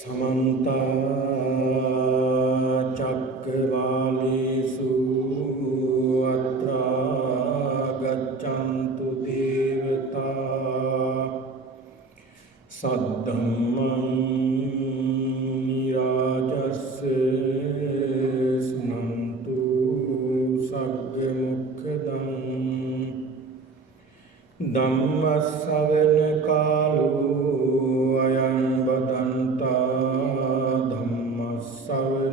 समन्ता चक्रवालेषु अत्रा गच्छन्तु देवता सद्धम्मं मुनिराजस्य शृण्वन्तु सग्मुखदं धम्मश्रवणकालो अयं बदन्ता धम्मश्रवणकालो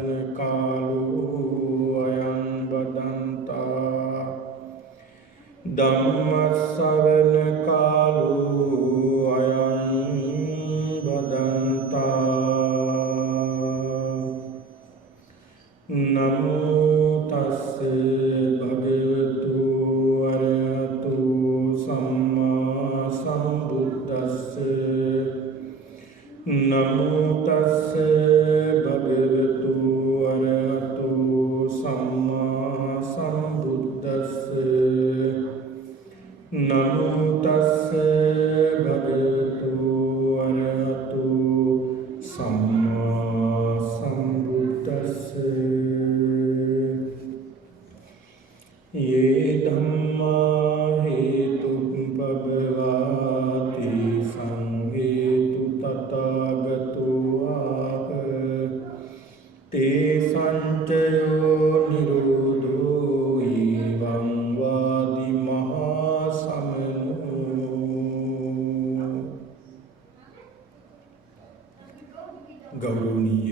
अयं बदन्ता धम्मश्रवणकालो अयं बदन्ता नमो तस्से भगवतो अरहतो सम्मा सम्बुद्धस्से नमो तस्से भगवतो अरहतो सम्मा सम्बुद्धस्से नमो तस्से भगवतो अरहतो सम्मा सम्बुद्धस्से ये धम्मा हेतुपभवाति संहेतु तथागतो आह ते संचयो निरोधो एवं वादि महासमनो। गौरवनीय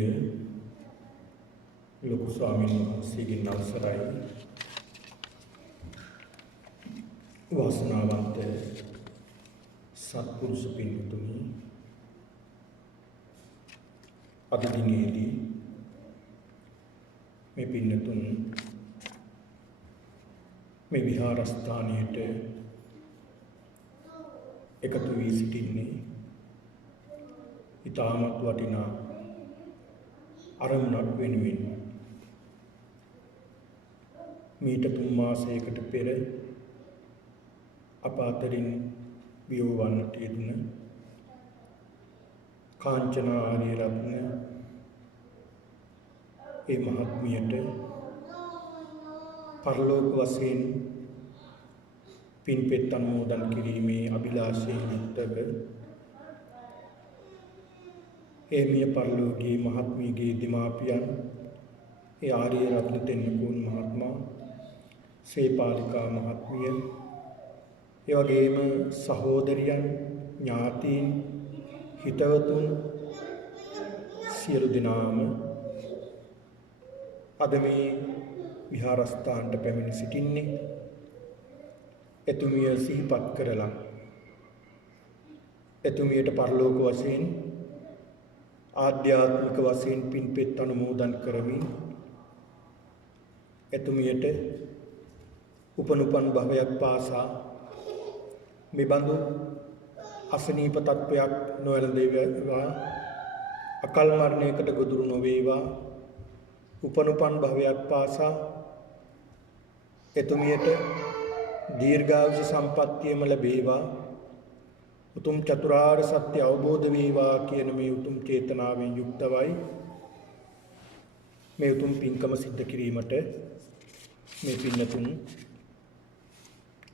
लोक स्वामी श्री नवसराय वासनावंत सत्पुरुष पिंतुनी अद दिनेदी මේ පින්නතුන් මේ විහාරස්ථානයට එකතු වී සිටින්නේ ඉතාමත් වටිනා අරමුණක් වෙනුවෙන්. මීට 3 මාසයකට පෙර අප අතරින් වියෝවන්නට යෙදුන කාංචනා ආරියරත්න ඒ මහත්මියට පරලෝක වශයෙන් පින්පෙත් අනුමෝදන් කිරීමේ අභිලාෂයෙන් යුක්තව ඒ මිය පරලෝකීය මහත්මියගේ දෙමාපියන් ඒ ආරියරත්න තෙන්නකෝන් මහත්මයා සේපාලිකා මහත්මිය ඒ වගේම සහෝදරියන් ඥාතීන් හිතවතුන් සියලු දෙනාම අද මේ විහාරස්ථානට පැමිණ සිටින්නේ එතුමිය සිහිපත් කරලා එතුමියට පරලෝක වශයෙන් ආධ්‍යාත්මික වශයෙන් පින්පෙත් අනුමෝදන් කරමින් එතුමියට උපනුපන් භවයක් පාසා මෙබඳු අසනීප තත්වයක් නොවැළඳේවා අකල් මරණයකට ගොදුරු නොවේවා උපනුපන් භවයක් පාසා එතුමියට දීර්ඝායුෂ සම්පන්නියම ලැබේවා උතුම් චතුරාර්ය සත්‍ය අවබෝධ වේවා කියන මේ උතුම් චේතනාවෙන් යුක්තවයි මේ උතුම් පින්කම සිද්ධ කිරීමට මේ පින්නතුන්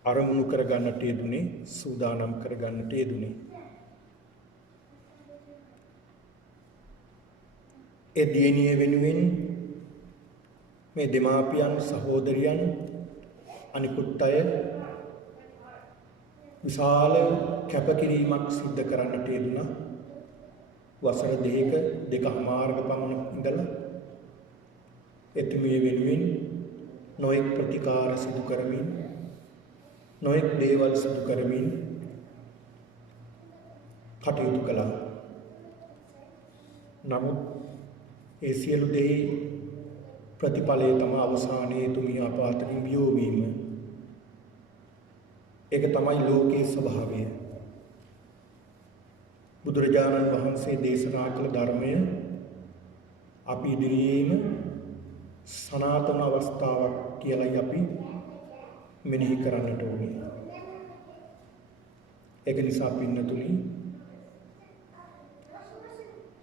අරමුණු කර ගන්නට යෙදුනේ සූදානම් කර ගන්නට යෙදුනේ. ඒ දියණිය වෙනුවෙන් මේ දෙමාපියන් සහෝදරියන් අනිකුත් අය විශාල කැපකිරීමක් සිද්ධ කරන්නට යෙදුණා. වසර දෙකමාරක පමණ ඉඳලා එතුමිය වෙනුවෙන් නොයෙක් ප්‍රතිකාර සිදු කරමින් නොයෙක් දේවල් සිදු කරමින් කටයුතු කළා. නමුත් ඒ සියලු දේ ප්‍රතිඵලය තම අවසානයේ එතුමිය අප අතරින් වියෝ වීම. ඒක තමයි ලෝකයේ ස්වභාවය. බුදුරජාණන් වහන්සේ දේශනා කළ ධර්මය අපි ඉදිරියේම සනාතන අවස්ථාවක් කියලායි අපි මෙනෙහි කරන්නට ඕනේ. ඒක නිසා පින්නතුනි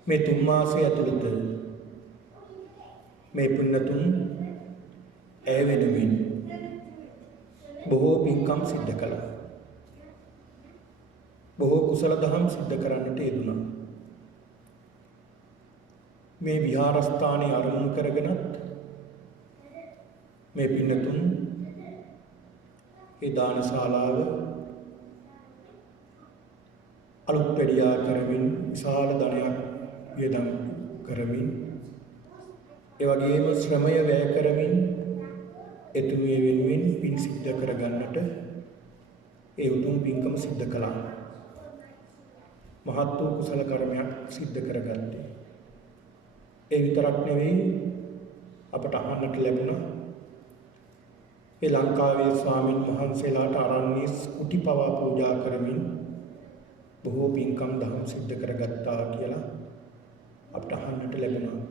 මේ 3 මාසය ඇතුළත මේ පින්නතුන් ඇය වෙනුවෙන් බොහෝ පින්කම් සිද්ධ කළා. බොහෝ කුසල දහම් සිද්ධ කරන්නට යෙදුණා. මේ විහාරස්ථානයේ අරමුණු කරගෙනත් මේ පින්නතුන් ඒ දානශාලාව අලුත් පෙඩියා කරමින් විශාල ධනයක් වියදම් කරමින් ඒ වගේම ශ්‍රමය වැය කරමින් එතුමිය වෙනුවෙන් පින් සිද්ධ කරගන්නට ඒ උතුම් පින්කම සිද්ධ කළා. මහත් වූ කුසල කර්මයක් සිද්ධ කරගත්තේ. ඒ විතරක් නෙවෙයි අපට අහන්නට ලැබුණා ඒ ලංකාවේ ස්වාමින් වහන්සේලාට අරන්නේ කුටි පවා පූජා කරමින් බොහෝ පින්කම් දහම් සිද්ධ කරගත්තා කියලා අපට අහන්නට ලැබුණා.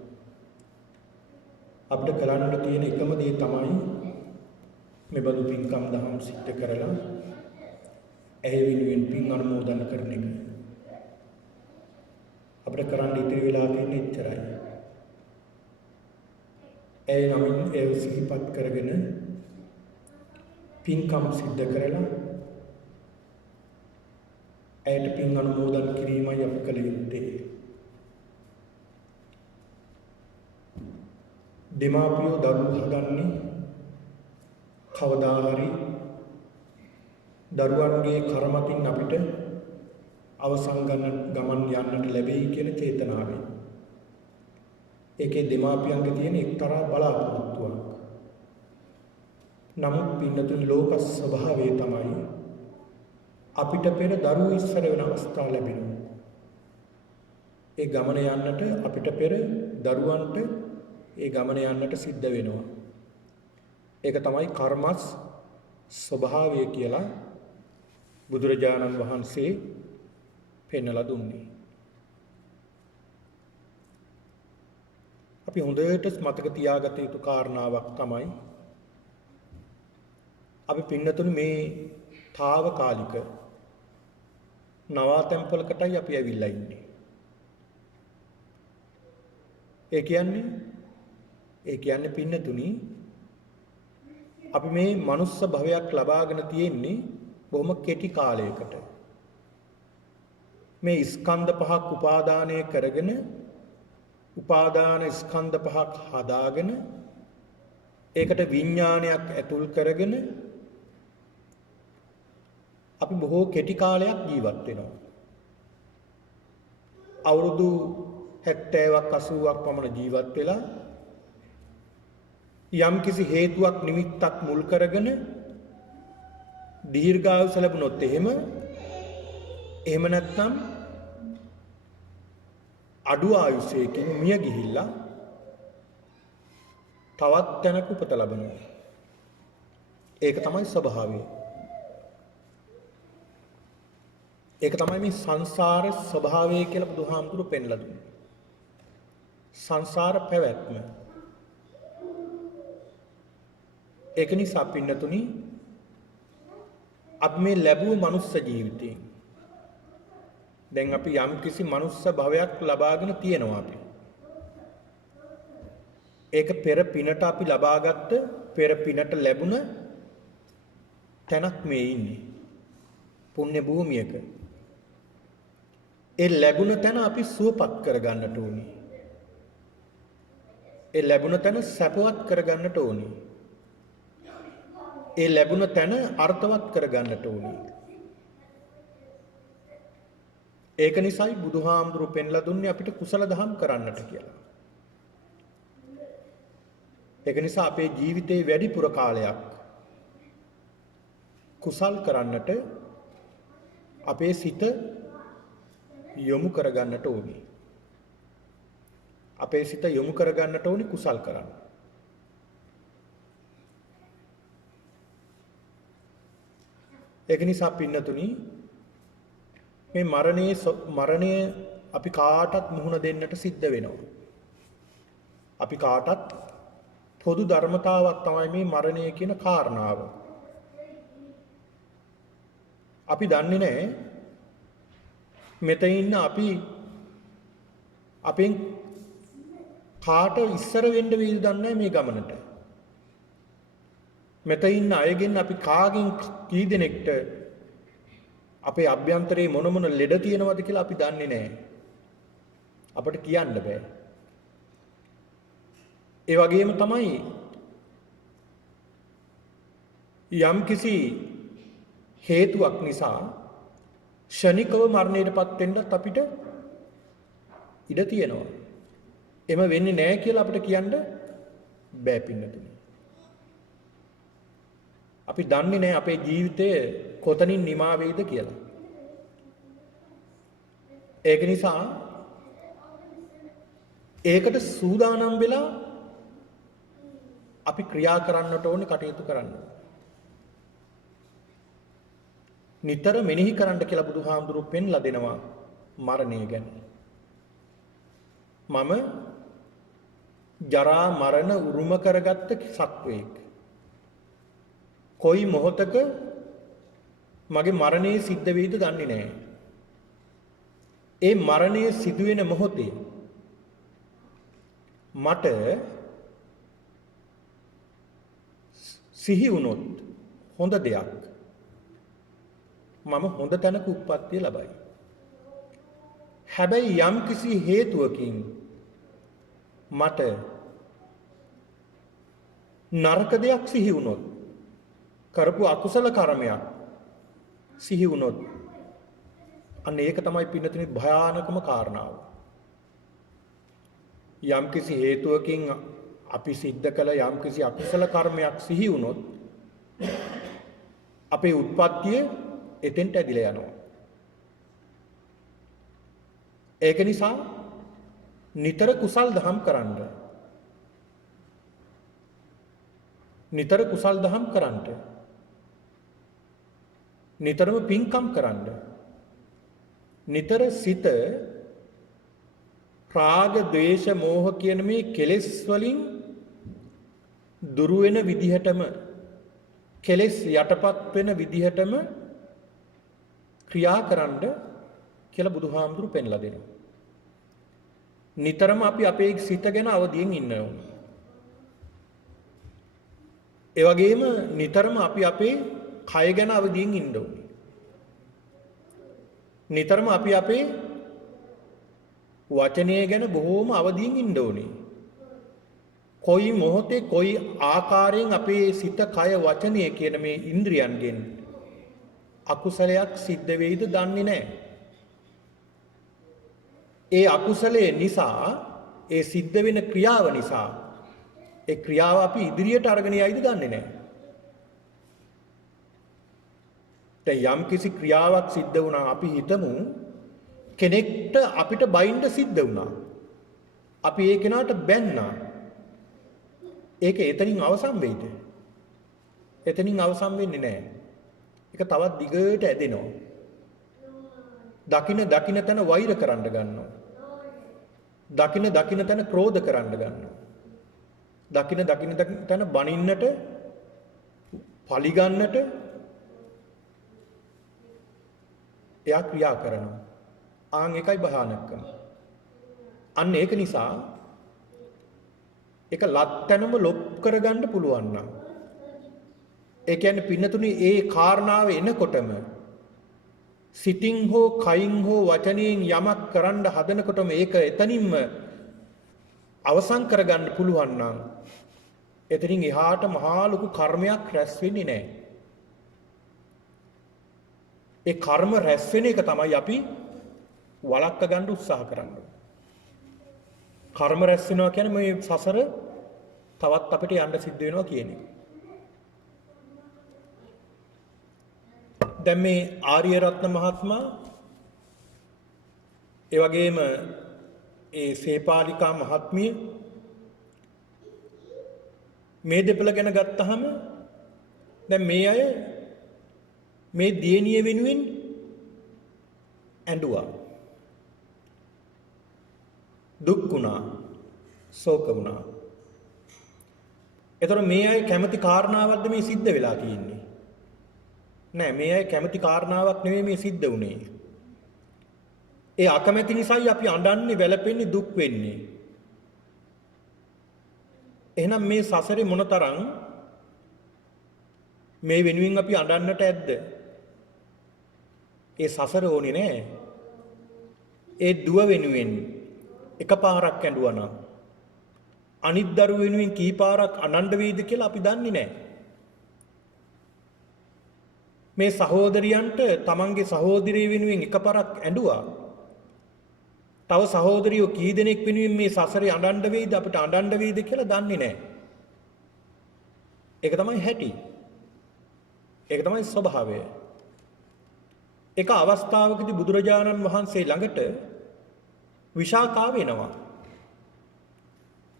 අපිට කරන්න තියෙන එකම දේ තමයි මේ බඳු පින්කම් දහම් සිද්ධ කරලා ඇය වෙනුවෙන් පින් අනුමෝදන් කරන එක. අපිට කරන්න ඉතිරි වෙලා තියෙන එච්චරයි. ඇය නමින් ඒ සිහිපත් කරගෙන පින්කම් සිද්ධ කරලා ඇයට පින් අනුමෝදන් කිරීමයි අප කළ යුත්තේ. දෙමාපියෝ දරුවෝ හදන්නේ කවදා හරි දරුවන්ගේ කරමතින් අපිට අවසන් ගමන් යන්නට ලැබෙයි කියන චේතනාවෙන්. ඒකේ දෙමාපියන්ගේ තියෙන එක්තරා බලාපොරොත්තුවක්. නමුත් පින්නතුන් ලෝක ස්වභාවය තමයි අපිට පෙර දරුවෝ ඉස්සර වෙන අවස්ථා ලැබෙනවා. ඒ ගමන යන්නට අපිට පෙර දරුවන්ට ඒ ගමන යන්නට සිද්ධ වෙනවා. ඒක තමයි කර්මස් ස්වභාවය කියලා බුදුරජාණන් වහන්සේ පෙන්වලා දුන්නේ. අපි හොඳට මතක තියාගත යුතු කාරණාවක් තමයි අපි පින්නතුන් මේ తాවකාලික නවාතැන්පලකටයි අපි ඇවිල්ලා ඉන්නේ. ඒ කියන්නේ පින්නතුනි අපි මේ මනුස්ස භවයක් ලබාගෙන තියෙන්නේ බොහොම කෙටි කාලයකට. මේ ස්කන්ධ පහක් උපාදානය කරගෙන උපාදාන ස්කන්ධ පහක් හදාගෙන ඒකට විඥානයක් ඇතුල් කරගෙන අපි බොහෝ කෙටි කාලයක් ජීවත් වෙනවා. අවුරුදු 70ක් 80ක් පමණ ජීවත් වෙලා යම් කිසි හේතුවක් නිමිත්තක් මුල් කරගෙන දීර්ඝායුෂ ලැබුණොත් එහෙම නැත්නම් අඩු ආයුෂයකින් මිය ගිහිල්ලා තවත් තැනක උපත ලබනවා. ඒක තමයි ස්වභාවය. ඒක තමයි මේ සංසාර ස්වභාවය කියලා බුදුහාමුදුරුවෝ පෙන්ලා දුන්නේ. සංසාර පැවැත්ම. ඒක නිසා පින්නතුනි අපි මේ ලැබුව මනුස්ස ජීවිතේ දැන් අපි යම් කිසි මනුස්ස භවයක් ලබාගෙන තියෙනවා අපි. ඒක පෙර පිනට අපි ලබාගත්ත පෙර පිනට ලැබුණ තැනක් මේ ඉන්නේ. පුණ්‍ය භූමියක. ඒ ලැබුණ තැන අපි සුවපත් කරගන්නට ඕනේ. ඒ ලැබුණ තැන සැපවත් කරගන්නට ඕනේ. ඒ ලැබුණ තැන අර්ථවත් කරගන්නට ඕනේ. ඒක නිසායි බුදුහාමුදුරුවෝ පෙන්ලා දුන්නේ අපිට කුසල දහම් කරන්නට කියලා. ඒක නිසා අපේ ජීවිතේ වැඩිපුර කාලයක් කුසල් කරන්නට අපේ සිත යොමු කරගන්නට ඕනේ. අපේ සිත යොමු කරගන්නට ඕනේ කුසල් කරන්න. ඒක නිසා පින්නතුනි මේ මරණය අපි කාටත් මුහුණ දෙන්නට සිද්ධ වෙනවා. අපි කාටත් පොදු ධර්මතාවක් තමයි මේ මරණය කියන කාරණාව. අපි දන්නේ නැහැ මෙතන ඉන්න අපෙන් කාට ඉස්සර වෙන්න වේද දන්නේ මේ ගමනට. මෙතන ඉන්න අයගෙන් අපි කාගෙන් කී දෙනෙක්ට අපේ අභ්‍යන්තරයේ මොන මොන ලෙඩ තියෙනවද කියලා අපි දන්නේ නැහැ. අපිට කියන්න බෑ. ඒ වගේම තමයි යම් කිසි හේතුවක් නිසා ෂණිකව මරණයටපත් වෙන්නත් අපිට ඉඩ තියෙනවා. එම වෙන්නේ නැහැ කියලා අපිට කියන්න බෑ පින්නතුනි. අපි දන්නේ නැහැ අපේ ජීවිතය කොතනින් නිමා වෙයිද කියලා. ඒක නිසා ඒකට සූදානම් වෙලා අපි ක්‍රියා කරන්නට ඕනේ, කටයුතු කරන්න. නිතර මෙනෙහි කරන්න කියලා බුදුහාමුදුරුවෝ පෙන්ලා දෙනවා මරණය ගැන. මම ජරා මරණ උරුම කරගත්ත සත්වයෙක්. කොයි මොහොතක මගේ මරණය සිද්ධ වෙයිද දන්නේ නැහැ. ඒ මරණය සිදුවෙන මොහොතේ මට සිහි වුණොත් හොඳ දෙයක් මම හොඳ තැනක උප්පත්තිය ලබයි. හැබැයි යම් කිසි හේතුවකින් මට නරක දෙයක් සිහි වුණොත්, කරපු අකුසල කර්මයක් සිහි වුණොත්, අන්න ඒක තමයි පින්නතුනි භයානකම කාරණාව. යම් කිසි හේතුවකින් අපි සිද්ධ කළ යම් කිසි අකුසල කර්මයක් සිහි වුණොත් අපේ උත්පත්තිය එතෙන්ට ඇදිලා යනවා. ඒක නිසා නිතර කුසල් දහම් කරන්න. නිතර කුසල් දහම් කරන්න. නිතරම පින්කම් කරන්න. නිතර සිත රාග, ද්වේෂ, මෝහ කියන මේ කෙලෙස් වලින් දුරු වෙන විදිහටම, කෙලෙස් යටපත් වෙන විදිහටම ක්‍රියා කරන්න කියලා බුදුහාමුදුරු පෙන්ලා දෙනවා. නිතරම අපි අපේ සිත ගැන අවදියෙන් ඉන්න ඕනේ. ඒ වගේම නිතරම අපි අපේ කය ගැන අවදියෙන් ඉන්න ඕනේ. නිතරම අපි අපේ වචනය ගැන බොහෝම අවදියෙන් ඉන්න ඕනේ. කොයි මොහොතේ කොයි ආකාරයෙන් අපේ සිත, කය, වචනය කියන මේ ඉන්ද්‍රියන්ගෙන් අකුසලයක් සිද්ධ වෙයිද දන්නේ නැහැ. ඒ අකුසලයේ නිසා, ඒ සිද්ධ වෙන ක්‍රියාව නිසා, ඒ ක්‍රියාව අපි ඉදිරියට අරගෙන යයිද දන්නේ නැහැ. දැන් යම් කිසි ක්‍රියාවක් සිද්ධ වුණා, අපි හිතමු කෙනෙක්ට අපිට බයින්ද සිද්ධ වුණා. අපි ඒ කෙනාට බැන්නා. ඒක එතනින් අවසන් වෙයිද? එතනින් අවසන් වෙන්නේ නැහැ. ඒක තවත් දිගට ඇදෙනවා. දකින තැන වෛර කරන්න ගන්නවා. දකින තැන ක්‍රෝධ කරන්න ගන්නවා. දකින තැන බනින්නට, පලිගන්නට එයා ක්‍රියා කරනවා. ආන් එකයි භයානකම. අන්න ඒක නිසා ඒක ලත්තැනම ලොප් කරගන්න පුළුවන් නම්, ඒ කියන්නේ පින්නතුනි ඒ කාරණාව එනකොටම සිතින් හෝ කයින් හෝ වචනයෙන් යමක් කරන්න හදනකොටම ඒක එතනින්ම අවසන් කරගන්න පුළුවන් නම් එතනින් එහාට මහා ලොකු කර්මයක් රැස් වෙන්නේ නැහැ. ඒ කර්ම රැස් වෙන එක තමයි අපි වළක්ව ගන්න උත්සාහ කරන්නේ. කර්ම රැස් වෙනවා කියන්නේ මේ සසර තවත් අපිට යන්න සිද්ධ වෙනවා කියන එක. දැන් මේ ආර්යරත්න මහත්මයා ඒ වගේම ඒ සේපාලිකා මහත්මිය මේ දෙපළ ගැන ගත්තහම දැන් මේ අය මේ දියණිය වෙනුවෙන් ඇඬුවා. දුක් වුණා, ශෝක වුණා. ඒතර මේ අය කැමති කාරණාවක්ද මේ සිද්ධ වෙලා තියෙන්නේ? නෑ, මේ අය කැමති කාරණාවක් නෙවෙයි මේ සිද්ධ වුණේ. ඒ අකමැති නිසායි අපි අඬන්නේ, වැළපෙන්නේ, දුක් වෙන්නේ. එහෙනම් මේ සසරේ මොනතරම් මේ වෙනුවෙන් අපි අඬන්නට ඇද්ද? ඒ සසර ඕනේ නෑ. ඒ දුව වෙනුවෙන් එකපාරක් ඇඬුවා නම් අනිත් දරුව වෙනුවෙන් කීපාරක් අනණ්ඩ වේද කියලා අපි දන්නේ නැහැ. මේ සහෝදරියන්ට තමන්ගේ සහෝදරිය වෙනුවෙන් එකපාරක් ඇඬුවා. තව සහෝදරියෝ කී දෙනෙක් වෙනුවෙන් මේ සසරේ අනණ්ඩ වේද, අපිට අනණ්ඩ වේද කියලා දන්නේ නැහැ. ඒක තමයි හැටි. ඒක තමයි ස්වභාවය. එක අවස්ථාවකදී බුදුරජාණන් වහන්සේ ළඟට විශාකා වෙනවා.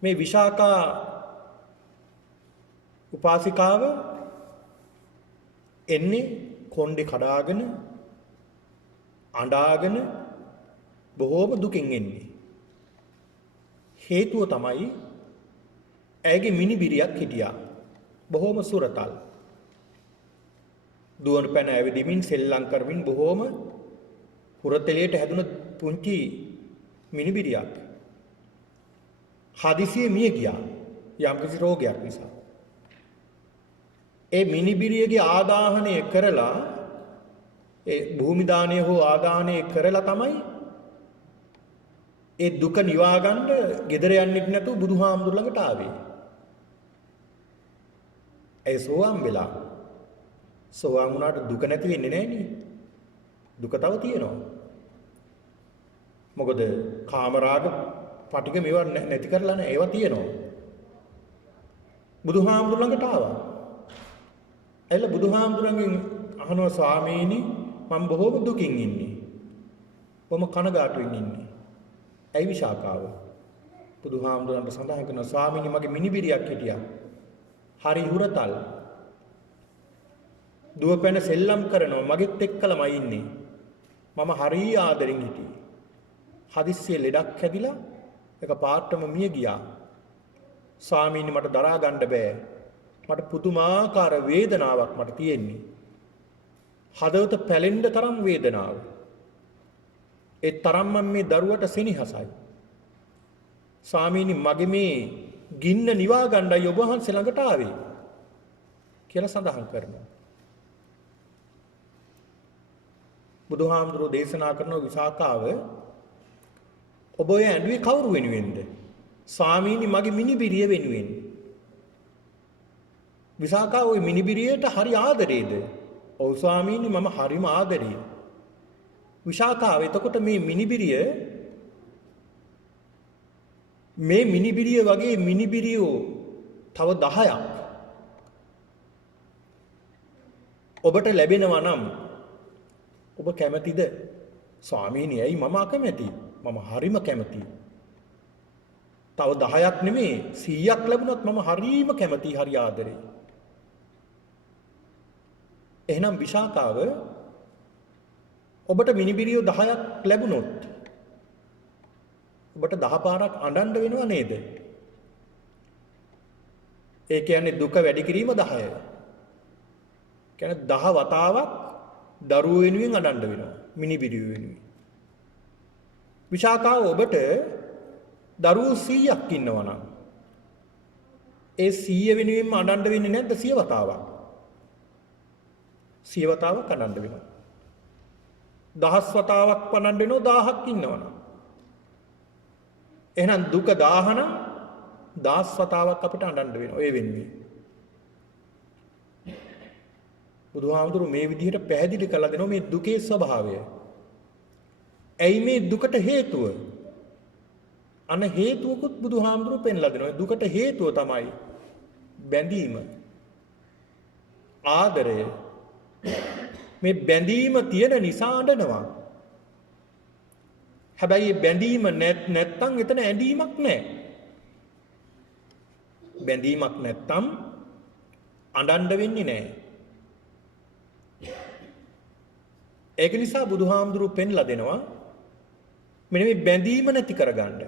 මේ විශාකා උපාසිකාව එන්නේ කොණ්ඩේ කඩාගෙන අඬාගෙන බොහෝම දුකින් එන්නේ. හේතුව තමයි ඇයගේ මිනිබිරියක් හිටියා. බොහෝම සුරතල්. දුවන පැන ඇවිදිමින් සෙල්ලම් කරමින් බොහෝම හුරතලයට හැදුන පුංචි මිනිබිරියක්. හදිසියේ මිය ගියා යම්කිසි රෝගයක් නිසා. ඒ මිනිබිරියගේ ආදාහනය කරලා, ඒ භූමි දාණය හෝ ආදාහනය කරලා තමයි ඒ දුක නිවා ගන්න ගෙදර යන්නෙත් නැතුව බුදුහාමුදුර ළඟට ආවේ. ඒ සෝවාන් වෙලා. සෝවාන් වුණාට දුක නැති වෙන්නේ නැහැ නේ. දුක තව තියෙනවා. මොකද කාමරාග පටික මේවා නැති කරලා නැහැ. ඒවා තියෙනවා. බුදුහාමුදුර ළඟට ආවා. එළ බුදුහාමුදුරන්ගෙන් අහනවා, ස්වාමීනි මම බොහෝම දුකින් ඉන්නේ. කොහොම කනගාටුවෙන් ඉන්නේ. ඇයි විශාකාව? බුදුහාමුදුරන්ට සඳහන් කරනවා, ස්වාමීනි මගේ මිනිබිරියක් හිටියා. හරි හුරතල්. දුවපැන සෙල්ලම් කරනවා, මගෙත් එක්කලමයි ඉන්නේ. මම හරි ආදරෙන් හිටියේ. හදිස්සියේ ලෙඩක් හැදිලා එක පාටම මිය ගියා. ස්වාමීනි මට දරා ගන්න බෑ. මට පුදුමාකාර වේදනාවක් මට තියෙන්නේ. හදවත පැලෙන්න තරම් වේදනාව. ඒ තරම් මම මේ දරුවට සෙනෙහසයි. ස්වාමීනි මගේ මේ ගින්න නිවා ගන්නයි ඔබ වහන්සේ ළඟට ආවේ කියලා සඳහන් කරනවා. බුදුහාමුදුරෝ දේශනා කරන විසාකාව, ඔබ ඔය ඇඬුවේ කවුරු වෙනුවෙන්ද? ස්වාමීනි මගේ මිනිබිරිය වෙනුවෙන්. විසාකා ওই මිනිබිරියට හරි ආදරේද? ඔව් ස්වාමීනි මම හරිම ආදරේ. විසාකාව එතකොට මේ මිනිබිරිය වගේ මිනිබිරියෝ තව 10ක් ඔබට ලැබෙනවා නම් ඔබ කැමතිද? ස්වාමීනි ඇයි මම අකමැති? මම හරිම කැමතියි. තව 10ක් නෙමේ 100ක් ලැබුණත් මම හරිම කැමතියි, හරි ආදරේ. එහෙනම් විශාකාව ඔබට මිනිබිරියෝ 10ක් ලැබුණොත් ඔබට 10 පාරක් අඬන්න වෙනව නේද? ඒ කියන්නේ දුක වැඩි කිරීම 10. කියන්නේ 10 වතාවක් දරුවෝ වෙනුවෙන් අඬන්න වෙනවා, මිනිබිරියෝ වෙනුවෙන්. විශාකාව ඔබට දරුවෝ 100ක් ඉන්නවා නම් ඒ 100 වෙනුවෙන්ම අඬන්න වෙන්නේ නැද්ද 100 වතාවක්? 100 වතාවක් අඬන්න වෙනවා. 1000 වතාවක් අඬන්න වෙනවා 1000ක් ඉන්නවනම්. එහෙනම් දුක 1000 නම් 1000 වතාවක් අපිට අඬන්න වෙනවා ඒ වෙනුවෙන්. බුදුහාමුදුරුවෝ මේ විදිහට පැහැදිලි කරලා දෙනවා මේ දුකේ ස්වභාවය. ඇයි මේ දුකට හේතුව? අන හේතුවකුත් බුදුහාමුදුරුවෝ පෙන්ලා දෙනවා. දුකට හේතුව තමයි බැඳීම, ආදරය. මේ බැඳීම තියෙන නිසා අඬනවා. හැබැයි බැඳීම නැත්තම් එතන ඇඳීමක් නැහැ. බැඳීමක් නැත්තම් අඬන්න වෙන්නේ නැහැ. ඒක නිසා බුදුහාමුදුරුවෝ පෙන්ලා දෙනවා මෙන්න මේ බැඳීම නැති කරගන්න.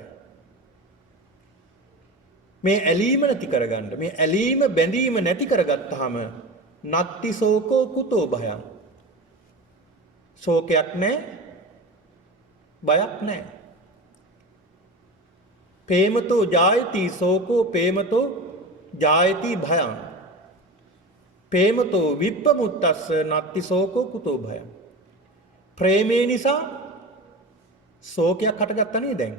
මේ ඇලීම නැති කරගන්න. මේ ඇලීම බැඳීම නැති කරගත්තාම නත්ති සෝකෝ කුතෝ භයං. ශෝකයක් නැහැ, බයක් නැහැ. ප්‍රේමතෝ ජායති සෝකෝ ප්‍රේමතෝ ජායති භයං. ප්‍රේමතෝ විප්පමුත්තස්ස නත්ති සෝකෝ කුතෝ භයං. ප්‍රේමේ නිසා ශෝකයක් හටගත්තා නේ දැන්.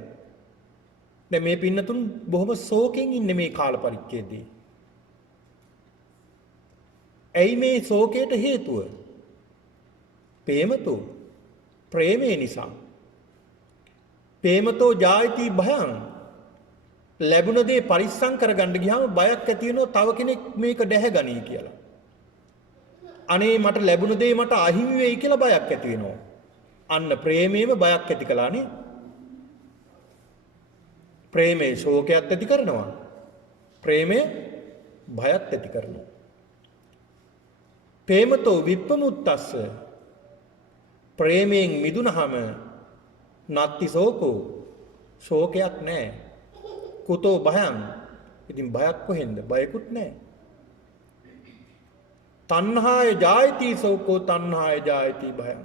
දැන් මේ පින්නතුන් බොහොම ශෝකෙන් ඉන්නේ මේ කාල පරිච්ඡේදයේ. ඇයි මේ ශෝකයට හේතුව? ප්‍රේමතෝ ප්‍රේමේ නිසා. ප්‍රේමතෝ ජායති භයං. ලැබුණ දේ පරිස්සම් කරගන්න ගියාම බයක් ඇති වෙනවා තව කෙනෙක් මේක දැහැගනී කියලා. අනේ මට ලැබුණ දේ මට අහිමි වෙයි කියලා බයක් ඇති වෙනවා. අන්න ප්‍රේමයේම බයක් ඇති කළානේ. ප්‍රේමේ ශෝකයක් ඇති කරනවා. ප්‍රේමය බයක් ඇති කරනවා. ප්‍රේමතෝ විප්පමුත්තස්ස. ප්‍රේමයෙන් මිදුනහම නත්ති සෝකෝ ශෝකයක් නැහැ. කුතෝ භයං. ඉතින් බයක් කොහෙන්ද? බයකුත් නැහැ. තණ්හාය ජායති සෝකෝ තණ්හාය ජායති භයං.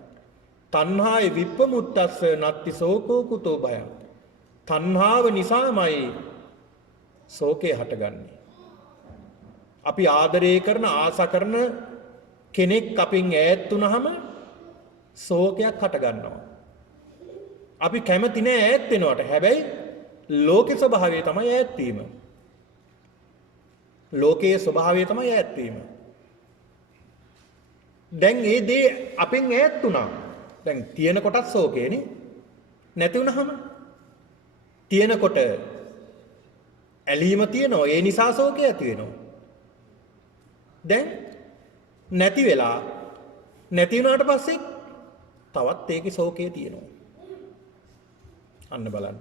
තණ්හාය විප්පමුත්තස්ස නත්ති සෝකෝ කුතෝ භයං. තණ්හාව නිසාමයි ශෝකය හටගන්නේ. අපි ආදරය කරන ආස කරන කෙනෙක් අපෙන් ඈත් වුනහම ශෝකයක් හටගන්නවා. අපි කැමති නෑ ඈත් වෙනවට. හැබැයි ලෝකේ ස්වභාවය තමයි ඈත් වීම. ලෝකයේ ස්වභාවය තමයි ඈත් වීම. දැන් මේ දේ අපෙන් ඈත් වුණා. දැන් තියෙන කොටත් ශෝකේනේ. නැති වුනහම තියෙනකොට ඇලීම තියෙනවා. ඒ නිසා ශෝකය ඇති වෙනවා. දැන් නැති වෙලා නැති වුණාට පස්සේ තවත් ඒකේ ශෝකය තියෙනවා. අන්න බලන්න.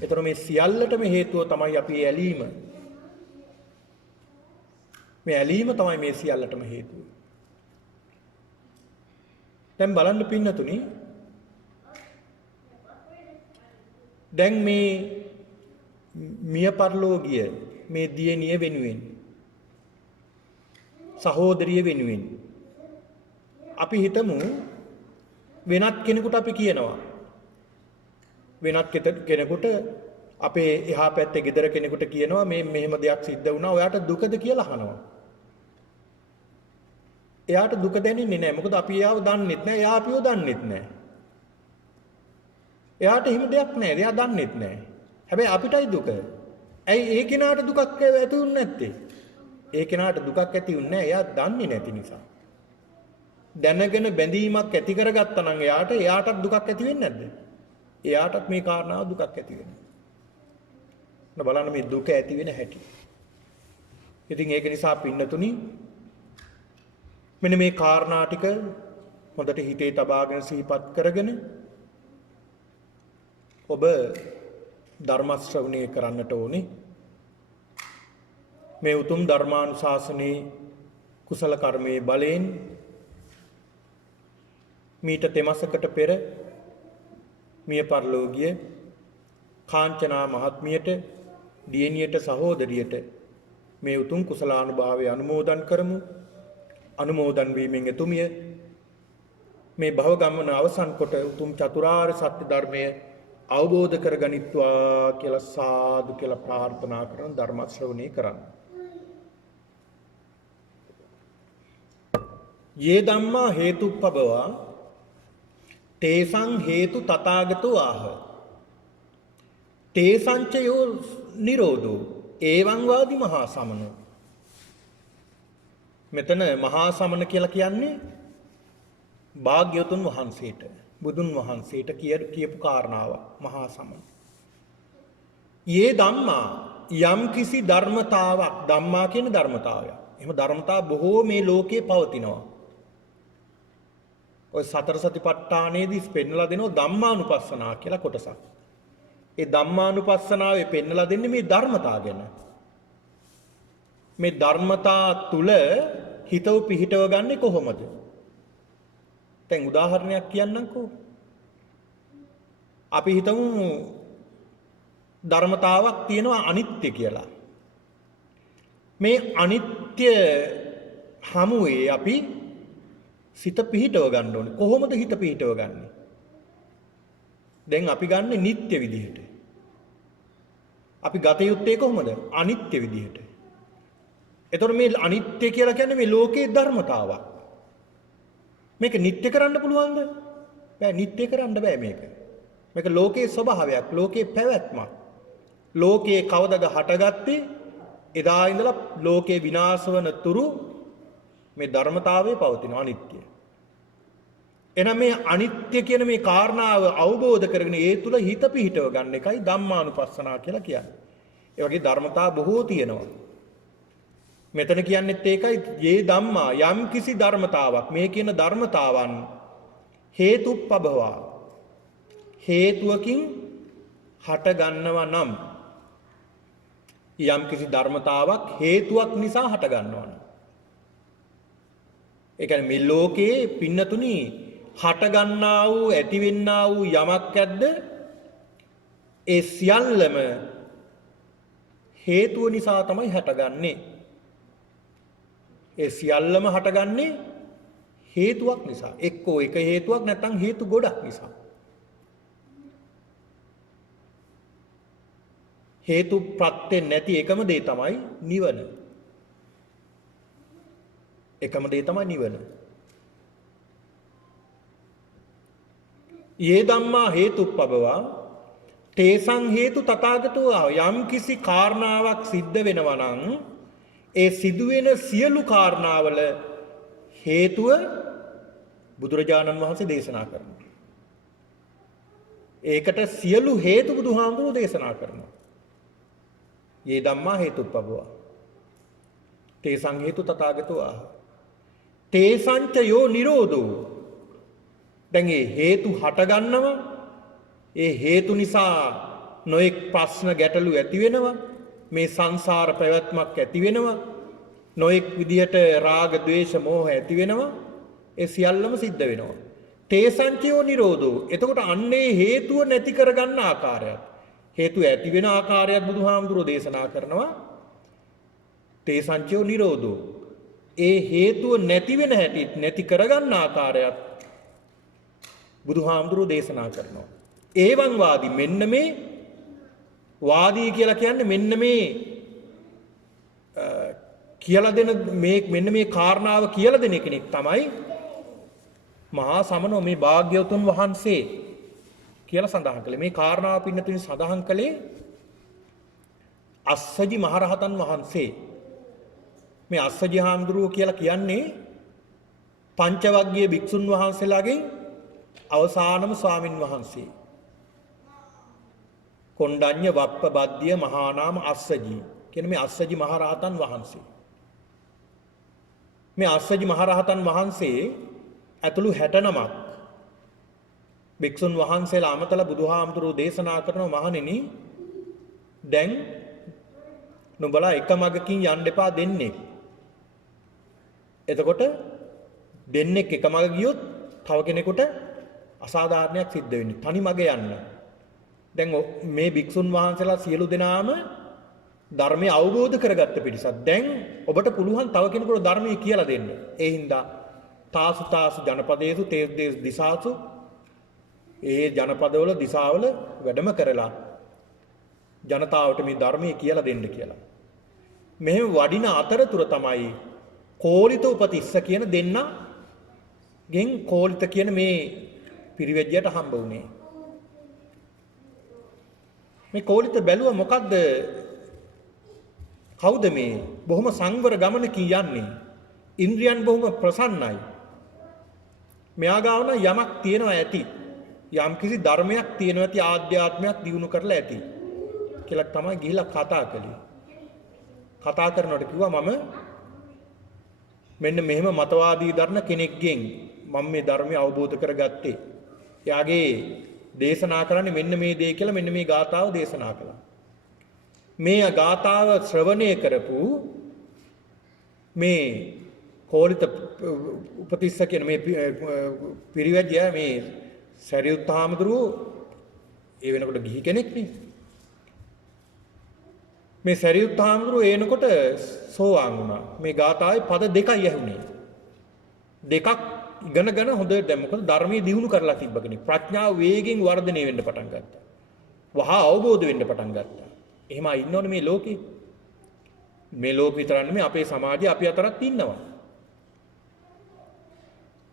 ඒතර මේ සියල්ලටම හේතුව තමයි අපි ඇලීම. මේ ඇලීම තමයි මේ සියල්ලටම හේතුව. දැන් බලන්න පින්නතුනි. දැන් මේ මිය පරලෝකීය මේ දියණිය වෙනුවෙන් සහෝදරිය වෙනුවෙන් අපි හිතමු වෙනත් කෙනෙකුට අපි කියනවා. වෙනත් කෙනෙකුට අපේ එහා පැත්තේ ගෙදර කෙනෙකුට කියනවා මේ මෙහෙම දෙයක් සිද්ධ වුණා. ඔයාට දුකද කියලා අහනවා. එයාට දුක දැනෙන්නේ නැහැ. මොකද අපි එයාව දන්නෙත් නැහැ. එයා අපිව දන්නෙත් නැහැ. එයාට එහෙම දෙයක් නැහැ. එයා දන්නෙත් නැහැ. හැබැයි අපිටයි දුක. ඇයි ඒ කෙනාට දුකක් ඇති වුනේ නැත්තේ? ඒ කෙනාට දුකක් ඇති වුනේ නැහැ. එයා දන්නේ නැති නිසා. දැනගෙන බැඳීමක් ඇති කරගත්තා නම් එයාටත් දුකක් ඇති වෙන්නේ නැද්ද? එයාටත් මේ කාරණාව දුකක් ඇති වෙනවා. බලන්න මේ දුක ඇති වෙන හැටි. ඉතින් ඒක නිසා පින්නතුනි මෙන්න මේ කාරණා ටික හොඳට හිතේ තබාගෙන සිහිපත් කරගෙන ඔබ ධර්ම ශ්‍රවණය කරන්නට ඕනේ. මේ උතුම් ධර්මානුශාසනයේ කුසල කර්මයේ බලයෙන් මීට තෙමසකට පෙර මිය පරලෝකීය කාංචනා මහත්මියට දියණියට සහෝදරියට මේ උතුම් කුසලානුභාවය අනුමෝදන් කරමු. අනුමෝදන් වීමෙන් එතුමිය මේ භව ගමන අවසන් කොට උතුම් චතුරාර්ය සත්‍ය ධර්මය අවබෝධ කරගනිත්වා කියලා සාදු කියලා ප්‍රාර්ථනා කරන ධර්ම ශ්‍රවණය කරන්න. යේ ධම්මා හේතුප්පබවා තේසං හේතු තථාගතෝ ආහ. තේසංචයෝ නිරෝධෝ එවං වාදි මහා සමනෝ. මෙතන මහා සමන කියලා කියන්නේ භාග්‍යවතුන් වහන්සේට බුදුන් වහන්සේට කියපු කාරණාවක් මහා සමන. යේ ධම්මා යම් කිසි ධර්මතාවක් ධම්මා කියන ධර්මතාවයක්. එහෙම ධර්මතා බොහෝ මේ ලෝකේ පවතිනවා. ඔය සතර සතිපට්ඨානයේදී පෙන්නලා දෙනවා ධම්මානුපස්සනා කියලා කොටසක්. ඒ ධම්මානුපස්සනාවේ පෙන්නලා දෙන්නේ මේ ධර්මතා ගැන. මේ ධර්මතා තුල හිතව පිහිටව ගන්නේ කොහොමද? දැන් උදාහරණයක් කියන්නම්කෝ. අපි හිතමු ධර්මතාවක් තියෙනවා අනිත්‍ය කියලා. මේ අනිත්‍ය හමුවේ අපි සිත පිහිටව ගන්න ඕනේ. කොහොමද හිත පිහිටව ගන්නෙ? දැන් අපි ගන්න නිත්‍ය විදිහට. අපි ගත යුත්තේ කොහොමද? අනිත්‍ය විදිහට. එතකොට මේ අනිත්‍ය කියලා කියන්නේ මේ ලෝකේ ධර්මතාවක්. මේක නිත්‍ය කරන්න පුළුවන්ද? බෑ, නිත්‍ය කරන්න බෑ මේක. මේක ලෝකේ ස්වභාවයක්, ලෝකේ පැවැත්මක්. ලෝකේ කවදද හටගත්තේ? එදා ඉඳලා ලෝකේ විනාශ වන තුරු මේ ධර්මතාවයේ පවතින අනිත්‍ය. එහෙනම් මේ අනිත්‍ය කියන මේ කාරණාව අවබෝධ කරගෙන ඒ තුල හිත පිහිටව ගන්න එකයි ධම්මානුපස්සනා කියලා කියන්නේ. ඒ වගේ ධර්මතා බොහෝ තියෙනවා. මෙතන කියන්නේත් ඒකයි යේ ධම්මා යම් කිසි ධර්මතාවක් මේ කියන ධර්මතාවන් හේතුප්පබවා හේතුවකින් හට ගන්නවා නම් යම් කිසි ධර්මතාවක් හේතුවක් නිසා හට ගන්නවා නම් ඒ කියන්නේ මේ ලෝකේ පින්නතුණි හට ගන්නා වූ ඇතිවෙන්නා වූ යමක් ඇද්ද ඒ සියල්ලම හේතුව නිසා තමයි හටගන්නේ. ඒ සියල්ලම හටගන්නේ හේතුවක් නිසා. එක්කෝ එක හේතුවක් නැත්නම් හේතු ගොඩක් නිසා. හේතු ප්‍රත්‍ය නැති එකම දේ තමයි නිවන. එකම දේ තමයි නිවන. යේ ධම්මා හේතුප්පබවා තේසං හේතු තථාගතෝ යම් කිසි කාරණාවක් සිද්ධ වෙනවා නම් ඒ සිදුවෙන සියලු කාරණාවල හේතුව බුදුරජාණන් වහන්සේ දේශනා කරනවා. ඒකට සියලු හේතු බුදුහාමුදුරුවෝ දේශනා කරනවා. යේ ධම්මා හේතුප්පබවා තේසං හේතු තථාගතෝ ආහ තේසංච යෝ නිරෝධෝ දැන් මේ හේතු හට ගන්නවා ඒ හේතු නිසා නොඑක් ප්‍රශ්න ගැටලු ඇති වෙනවා මේ සංසාර පැවැත්මක් ඇති වෙනවා නොඑක් විදිහට රාග ద్వේෂ මෝහ ඇති වෙනවා ඒ සියල්ලම සිද්ධ වෙනවා තේසංචයෝ නිරෝධෝ එතකොට අන්නේ හේතුව නැති කරගන්න ආකාරයත් හේතු ඇති වෙන ආකාරයත් බුදුහාමුදුරෝ දේශනා කරනවා තේසංචයෝ නිරෝධෝ ඒ හේතුව නැති වෙන හැටි නැති කරගන්න ආකාරයත් බුදුහාමුදුරෝ දේශනා කරනවා. ඒවන් වාදී මෙන්න මේ වාදී කියලා කියන්නේ මෙන්න මේ කියලා දෙන මේ මෙන්න මේ කාරණාව කියලා දෙන කෙනෙක් තමයි මහා සමනෝ මේ භාග්‍යවතුන් වහන්සේ කියලා සඳහන් කළේ. මේ කාරණාව පින්නතුනි සඳහන් කළේ අස්සජි මහරහතන් වහන්සේ. මේ අස්සජි හාමුදුරුවෝ කියලා කියන්නේ පංචවග්ගීය භික්ෂුන් වහන්සේලාගෙන් අවසානම ස්වාමින් වහන්සේ. කොණ්ඩඤ්ඤ වප්පබද්ධිය මහා නාම අස්සජි කියන මේ අස්සජි මහරහතන් වහන්සේ. මේ අස්සජි මහරහතන් වහන්සේ ඇතුළු 69ක් භික්ෂුන් වහන්සේලා අමතලා බුදුහාමුදුරුවෝ දේශනා කරන මහණෙනි දැන් නුඹලා එක මගකින් යන්න එපා දෙන්නේ. එතකොට දෙන්නෙක් එක මග ගියොත් තව කෙනෙකුට අසාධාරණයක් සිද්ධ වෙන්නේ. තනි මග යන්න. දැන් මේ භික්ෂුන් වහන්සේලා සියලු දෙනාම ධර්මය අවබෝධ කරගත්ත පිරිසක්. දැන් ඔබට පුළුවන් තව කෙනෙකුට ධර්මය කියලා දෙන්න. ඒ හින්දා තාසු ජනපදයේසු තේස් දිසාසු ඒ ජනපදවල දිසාවල වැඩම කරලා ජනතාවට මේ ධර්මය කියලා දෙන්න කියලා. මෙහෙම වඩින අතරතුර තමයි කෝලිත උපතිස්ස කියන දෙන්නගෙන් කෝලිත කියන මේ පිරිවැජ්ජයට හම්බ වුණේ. මේ කෝලිත බැලුවා මොකද්ද? කවුද මේ? බොහොම සංවර ගමනකින් යන්නේ. ඉන්ද්‍රියන් බොහොම ප්‍රසන්නයි. මෙයා ගාව නම් යමක් තියෙනවා ඇති. යම් කිසි ධර්මයක් තියෙනවා ඇති ආධ්‍යාත්මයක් දිනු කරලා ඇති. කියලා තමයි ගිහිලා කතා කළේ. කතා කරනකොට කිව්වා මම මෙන්න මෙහෙම මතවාදී දරන කෙනෙක්ගෙන් මම මේ ධර්මය අවබෝධ කරගත්තේ. එයාගේ දේශනා කරන්නේ මෙන්න මේ දේ කියලා මෙන්න මේ ගාථාව දේශනා කළා. මේ ගාථාව ශ්‍රවණය කරපු මේ කෝලිත උපතිස්ස කියන මේ පිරිවැජ්‍ය මේ සරියුත් හාමුදුරුවෝ ඒ වෙනකොට ගිහි කෙනෙක් නේ. මේ සරියුත් හාමුදුරුවෝ එනකොට සෝවාන් වුණා. මේ ගාථාවේ පද දෙකයි ඇහුනේ. දෙකක් ඉගෙනගෙන හොඳට දැන් මොකද ධර්මයේ දියුණු කරලා තිබ්බ කෙනෙක්. ප්‍රඥාව වේගෙන් වර්ධනය වෙන්න පටන් ගත්තා. වහා අවබෝධ වෙන්න පටන් ගත්තා. එහෙම අය ඉන්නවනේ මේ ලෝකේ. මේ ලෝක විතර නෙමෙයි අපේ සමාජයේ අපි අතරත් ඉන්නවා.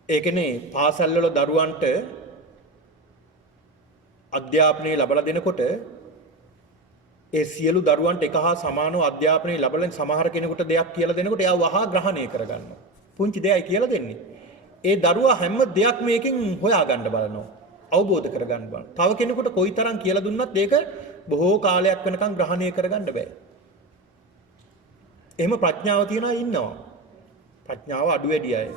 ඒකනේ පාසල් වල දරුවන්ට අධ්‍යාපනය ලැබලා දෙනකොට ඒ සියලු දරුවන්ට එක හා සමානව අධ්‍යාපනය ලැබලා සමහර කෙනෙකුට දෙයක් කියලා දෙනකොට එයා වහා ග්‍රහණය කරගන්නවා. පුංචි දෙයයි කියලා දෙන්නේ. ඒ දරුවා හැම දෙයක් මේකෙන් හොයාගන්න බලනවා. අවබෝධ කරගන්න බලනවා. තව කෙනෙකුට කොයිතරම් කියලා දුන්නත් ඒක බොහෝ කාලයක් වෙනකන් ග්‍රහණය කරගන්න බෑ. එහෙම ප්‍රඥාව තියන අය ඉන්නවා. ප්‍රඥාව අඩු වැඩි අය.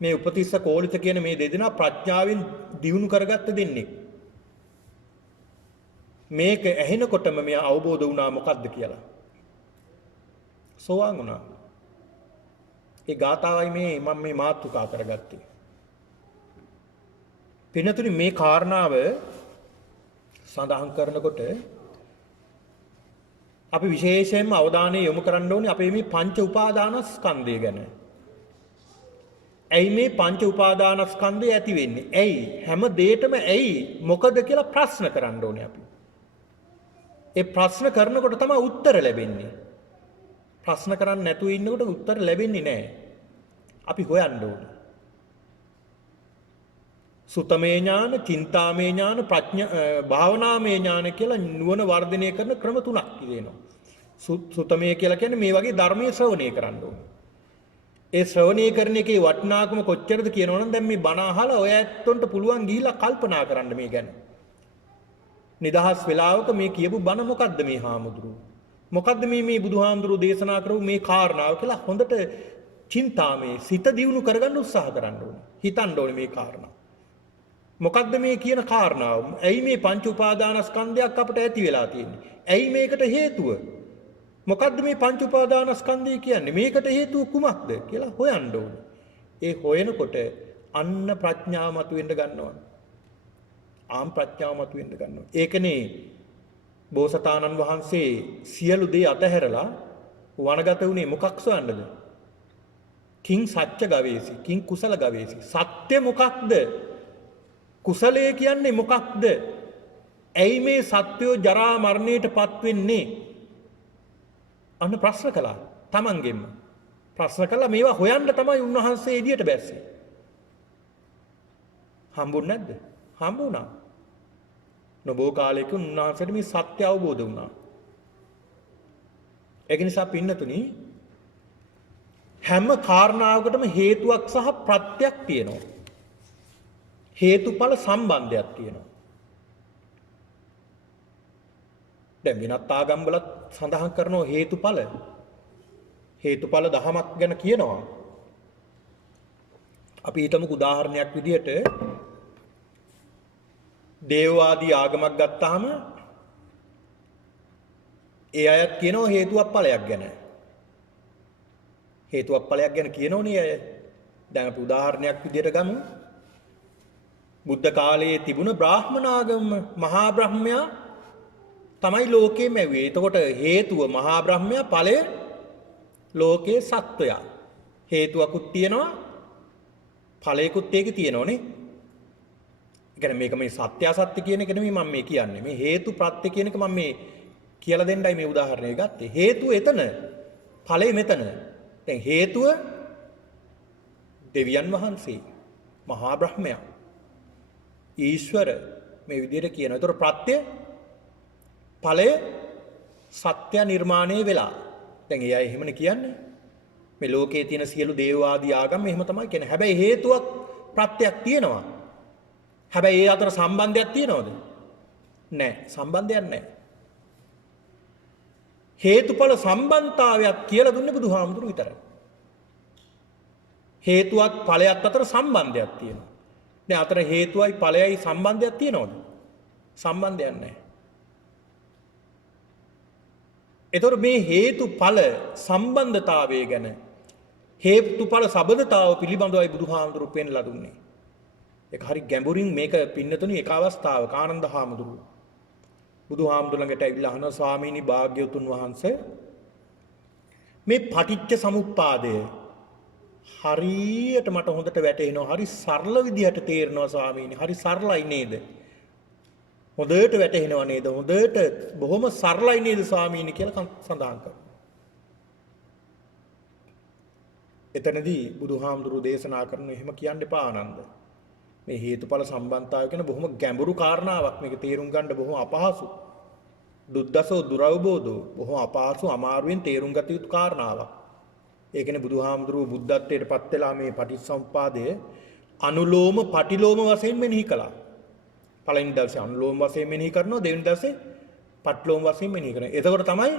මේ උපතිස්ස කෝලිත කියන මේ දෙදෙනා ප්‍රඥාවෙන් දියුණු කරගත්ත දෙන්නේ. මේක ඇහෙනකොටම මෙයා අවබෝධ වුණා මොකද්ද කියලා. සෝවාන් වුණා. ඒ ගාථාවයි මම මේ මාතෘකා කරගත්තේ. පින්නතුනි මේ කාරණාව සඳහන් කරනකොට අපි විශේෂයෙන්ම අවධානය යොමු කරන්න ඕනේ අපේ මේ පංච උපාදානස්කන්ධය ගැන. ඇයි මේ පංච උපාදානස්කන්ධය ඇති වෙන්නේ? ඇයි හැම දෙයකම ඇයි මොකද කියලා ප්‍රශ්න කරන්න ඕනේ අපි. ඒ ප්‍රශ්න කරනකොට තමයි උත්තර ලැබෙන්නේ. ප්‍රශ්න කරන්නේ නැතුව ඉන්නකොට උත්තර ලැබෙන්නේ නැහැ. අපි හොයන්න ඕනේ. සුතමේ ඥාන, චින්තාමේ ඥාන, භාවනාමේ ඥාන කියලා නුවණ වර්ධනය කරන ක්‍රම තුනක් තියෙනවා. සුතමේ කියලා කියන්නේ මේ වගේ ධර්මයේ ශ්‍රවණය කරන්න ඕනේ. ඒ ශ්‍රවණය කරන එකේ වටිනාකම කොච්චරද කියනවනම් දැන් මේ බණ අහලා ඔය ඇත්තොන්ට පුළුවන් ගිහිල්ලා කල්පනා කරන්න මේ ගැන. නිදහස් වෙලාවක මේ කියපු බණ මොකද්ද මේ හාමුදුරුවෝ? මොකද්ද මේ බුදුහාමුදුරුවෝ දේශනා කරපු මේ කාරණාව කියලා හොඳට චින්තාමේ සිත දියුණු කරගන්න උත්සාහ කරන්න ඕනේ. හිතන්න ඕනේ මේ කාරණා. මොකද්ද මේ කියන කාරණාව? ඇයි මේ පංච උපාදානස්කන්ධයක් අපට ඇති වෙලා තියෙන්නේ? ඇයි මේකට හේතුව? මොකද්ද මේ පංච උපාදානස්කන්ධය කියන්නේ? මේකට හේතුව කුමක්ද කියලා හොයන්න ඕනේ. ඒ හොයනකොට අන්න ප්‍රඥාව මතුවෙන්න ගන්නවා. ආම් ප්‍රඥාව මතුවෙන්න ගන්නවා. ඒකනේ බෝසතාණන් වහන්සේ සියලු දේ අතහැරලා වනගත වුණේ මොකක් සොයන්නද? කිං සත්‍ය ගවේසි, කිං කුසල ගවේසි. සත්‍ය මොකක්ද? කුසලය කියන්නේ මොකක්ද? ඇයි මේ සත්වෝ ජරා මරණයටපත් වෙන්නේ? අන්න ප්‍රශ්න කළා. තමන්ගෙම ප්‍රශ්න කළා. මේවා හොයන්න තමයි උන්වහන්සේ එළියට බැස්සේ. හම්බුනේ නැද්ද? හම්බුණා. නොබෝ කාලයක උන්වහන්සේට මේ සත්‍ය අවබෝධ වුණා. ඒක නිසා පින්නතුනි හැම කාරණාවකටම හේතුවක් සහ ප්‍රත්‍යක් තියෙනවා. හේතුඵල සම්බන්ධයක් තියෙනවා. දැන් වෙනත් ආගම්වලත් සඳහන් කරනවා හේතුඵල. හේතුඵල දහමක් ගැන කියනවා. අපි හිතමුකෝ උදාහරණයක් විදිහට දේවවාදී ආගමක් ගත්තාම ඒ අයත් කියනවා හේතුවක් ඵලයක් ගැන. හේතුවක් ඵලයක් ගැන කියනෝනේ අය. දැන් අපි උදාහරණයක් විදිහට ගමු. බුද්ධ කාලයේ තිබුණ බ්‍රාහ්මණ ආගම මහා බ්‍රහ්මයා තමයි ලෝකෙම ඇව්වේ. එතකොට හේතුව මහා බ්‍රහ්මයා, ඵලය ලෝකේ සත්වයා. හේතුවකුත් තියෙනවා, ඵලයකුත් ඒකේ තියෙනෝනේ. ඒ කියන්නේ මේක මේ සත්‍ය අසත්‍ය කියන එක නෙමෙයි මම මේ කියන්නේ. මේ හේතු ප්‍රත්‍ය කියන එක මම මේ කියලා දෙන්නයි මේ උදාහරණය ගත්තේ. හේතුව එතන, ඵලය මෙතන. දැන් හේතුව දෙවියන් වහන්සේ, මහා බ්‍රහ්මයා, ඊශ්වර මේ විදිහට කියනවා. ඒතර ප්‍රත්‍ය ඵලය සත්‍ය නිර්මාණය වෙලා. දැන් ඒ අය එහෙමනේ කියන්නේ. මේ ලෝකයේ තියෙන සියලු දේවවාදී ආගම් එහෙම තමයි කියන්නේ. හැබැයි හේතුවක් ප්‍රත්‍යක් තියෙනවා. හැබැයි ඒ අතර සම්බන්ධයක් තියෙනවද? නැහැ. සම්බන්ධයක් නැහැ. හේතුඵල සම්බන්ධතාවයක් කියලා දුන්නේ බුදුහාමුදුරු විතරයි. හේතුවත් ඵලයක් අතර සම්බන්ධයක් තියෙනවා. දැන් අතර හේතුවයි ඵලයයි සම්බන්ධයක් තියෙනවද? සම්බන්ධයක් නැහැ. එතකොට මේ හේතුඵල සම්බන්ධතාවය ගැන හේතුඵල සබඳතාව පිළිබඳවයි බුදුහාමුදුරු පෙන්ලා දුන්නේ. ඒක හරි ගැඹුරින් මේක පින්නතුනි එක අවස්ථාවක ආනන්ද හාමුදුරුවෝ බුදුහාමුදුර ළඟට ඇවිල්ලා අහනවා ස්වාමීනි භාග්‍යවතුන් වහන්සේ මේ පටිච්ච සමුප්පාදය හරියට මට හොඳට වැටහෙනවා. හරි සරල විදිහට තේරෙනවා ස්වාමීනි. හරි සරලයි නේද? හොඳට වැටහෙනවා නේද? හොඳට බොහොම සරලයි නේද ස්වාමීනි කියලා සඳහන් කරනවා. එතනදී බුදුහාමුදුරුවෝ දේශනා කරන එහෙම කියන්න එපා ආනන්ද. මේ හේතුඵල සම්බන්ධතාවය කියන බොහොම ගැඹුරු කාරණාවක්. මේක තේරුම් ගන්න බොහොම අපහසු. දුද්දසෝ දුරවබෝධෝ බොහොම අපහසු අමාරුවෙන් තේරුම් ගත යුතු කාරණාවක්. ඒ කියන්නේ බුදුහාමුදුරුවෝ බුද්ධත්වයට පත් වෙලා මේ පටිච්චසමුප්පාදය අනුලෝම පටිලෝම වශයෙන් මෙනෙහි කළා. පළවෙනි දවසේ අනුලෝම වශයෙන් මෙනෙහි කරනවා, දෙවෙනි දවසේ පටිලෝම වශයෙන් මෙනෙහි කරනවා. එතකොට තමයි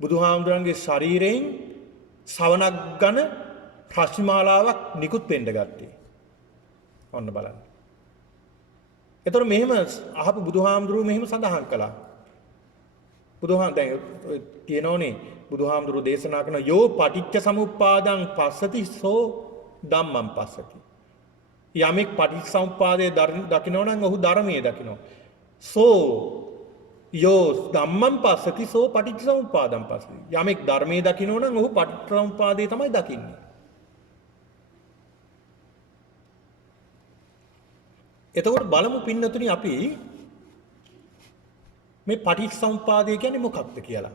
බුදුහාමුදුරන්ගේ ශරීරයෙන් සවනක් ගන රශ්මිමාලාවක් නිකුත් වෙන්න ගත්තේ. ඔන්න බලන්න. එතකොට මෙහෙම අහපු බුදුහාමුදුරුවෝ මෙහෙම සඳහන් කළා. දැන් තියෙනෝනේ බුදුහාමුදුරුවෝ දේශනා කරන යෝ පටිච්ච සමුප්පාදං පස්සති සෝ ධම්මං පස්සති. යමෙක් පටිච්ච සමුප්පාදයේ දකිනවා නම් ඔහු ධර්මයේ දකිනවා. සෝ යෝ ධම්මං පස්සති සෝ පටිච්ච සමුප්පාදං පස්සති. යමෙක් ධර්මයේ දකිනවා නම් ඔහු පටිච්ච සමුප්පාදයේ තමයි දකින්නේ. එතකොට බලමු පින්නතුනි අපි මේ පටිච්චසමුප්පාදය කියන්නේ මොකක්ද කියලා.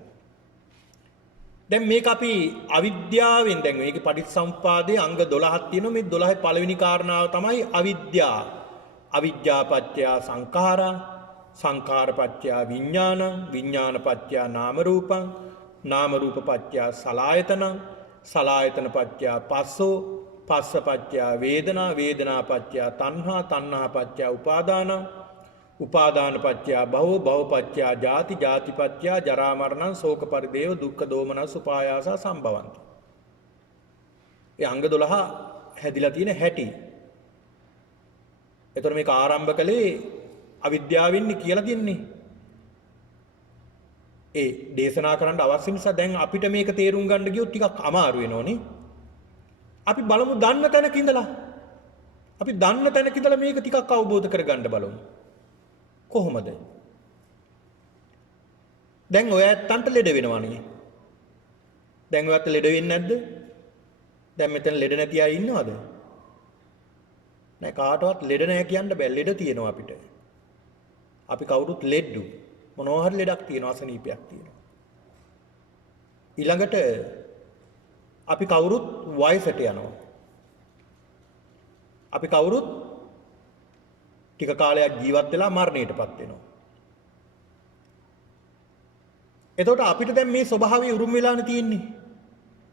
දැන් මේක අපි අවිද්‍යාවෙන් දැන් මේකේ පටිච්චසමුප්පාදයේ අංග 12ක් තියෙනවා. මේ 12 පළවෙනි කාරණාව තමයි අවිද්‍යාව. අවිද්‍යාපත්‍ය සංඛාරා, සංඛාරපත්‍ය විඥානං, විඥානපත්‍ය නාම රූපං, නාම රූපපත්‍ය සලආයතනං, සලආයතනපත්‍ය පස්සෝ, පස්සපත්‍ය වේදනා, වේදනාපත්‍ය තණ්හා, තණ්හාපත්‍ය උපාදානං, උපාදානපත්‍ය භව, භවපත්‍ය ජාති, ජාතිපත්‍ය ජරා මරණං, ශෝක පරිදේව, දුක්ඛ දෝමනස් උපායාස සම්භවಂತಿ. ඒ අංග 12 හැදිලා තියෙන හැටි. එතකොට මේක ආරම්භ කළේ අවිද්‍යාවෙන් කියලා දෙන්නේ. ඒ දේශනා කරන්න අවශ්‍ය නිසා දැන් අපිට මේක තේරුම් ගන්න ගියොත් ටිකක් අමාරු වෙනෝනේ. අපි බලමු දන්න තැනක ඉඳලා. අපි දන්න තැනක ඉඳලා මේක ටිකක් අවබෝධ කරගන්න බලමු. කොහොමද? දැන් ඔය ඇත්තන්ට ලෙඩ වෙනවනේ. දැන් ඔයත් ලෙඩ වෙන්නේ නැද්ද? දැන් මෙතන ලෙඩ නැති අය ඉන්නවද? නෑ, කාටවත් ලෙඩ නැහැ කියන්න බෑ. ලෙඩ තියෙනවා අපිට. අපි කවුරුත් ලෙඩු. මොනවා හරි ලෙඩක් තියෙනවා, අසනීපයක් තියෙනවා. ඊළඟට අපි කවුරුත් වයසට යනවා. අපි කවුරුත් ටික කාලයක් ජීවත් වෙලා මරණයටපත් වෙනවා. එතකොට අපිට දැන් මේ ස්වභාවය උරුම වෙලානේ තියෙන්නේ.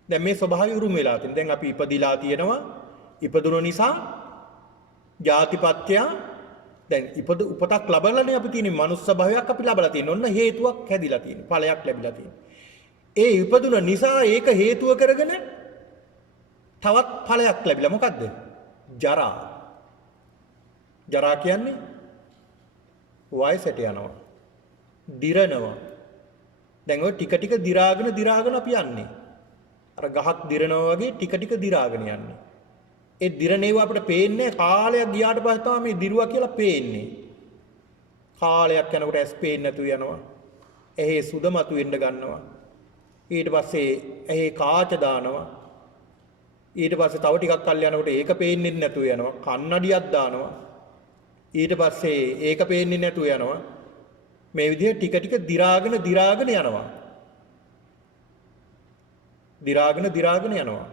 දැන් මේ ස්වභාවය උරුම වෙලා තියෙන. දැන් අපි ඉපදිලා තියෙනවා. ඉපදුන නිසා ජාතිපත්‍ය දැන් උපතක් ලැබලානේ අපි තියෙන්නේ. මනුස්ස භවයක් අපි ලැබලා තියෙන්නේ. ඔන්න හේතුවක් හැදිලා තියෙන්නේ. ඵලයක් ලැබිලා තියෙන්නේ. ඒ ඉපදුන නිසා ඒක හේතුව කරගෙන තවත් ඵලයක් ලැබිලා. මොකද්ද? ජරා. ජරා කියන්නේ වයසට යනවා. දිරනවා. දැන් ඔය ටික ටික දිරාගෙන අපි යන්නේ. අර ගහක් දිරනවා වගේ ටික ටික දිරාගෙන යන්නේ. ඒ දිරණේව අපිට පේන්නේ කාලයක් ගියාට පස්සේ තමයි මේ දිරුවා කියලා පේන්නේ. කාලයක් යනකොට ඇස් පේන්නේ නැතු යනවා. ඇහි සුද මතු වෙන්න ගන්නවා. ඊට පස්සේ ඇහි කාච දානවා. ඊට පස්සේ තව ටිකක් කල් යනකොට ඒක පේන්නේ නැතු යනවා. කන්නඩියක් දානවා. ඊට පස්සේ ඒක පේන්නේ නැතු යනවා. මේ විදිහට ටික ටික දිරාගෙන යනවා. දිරාගෙන යනවා.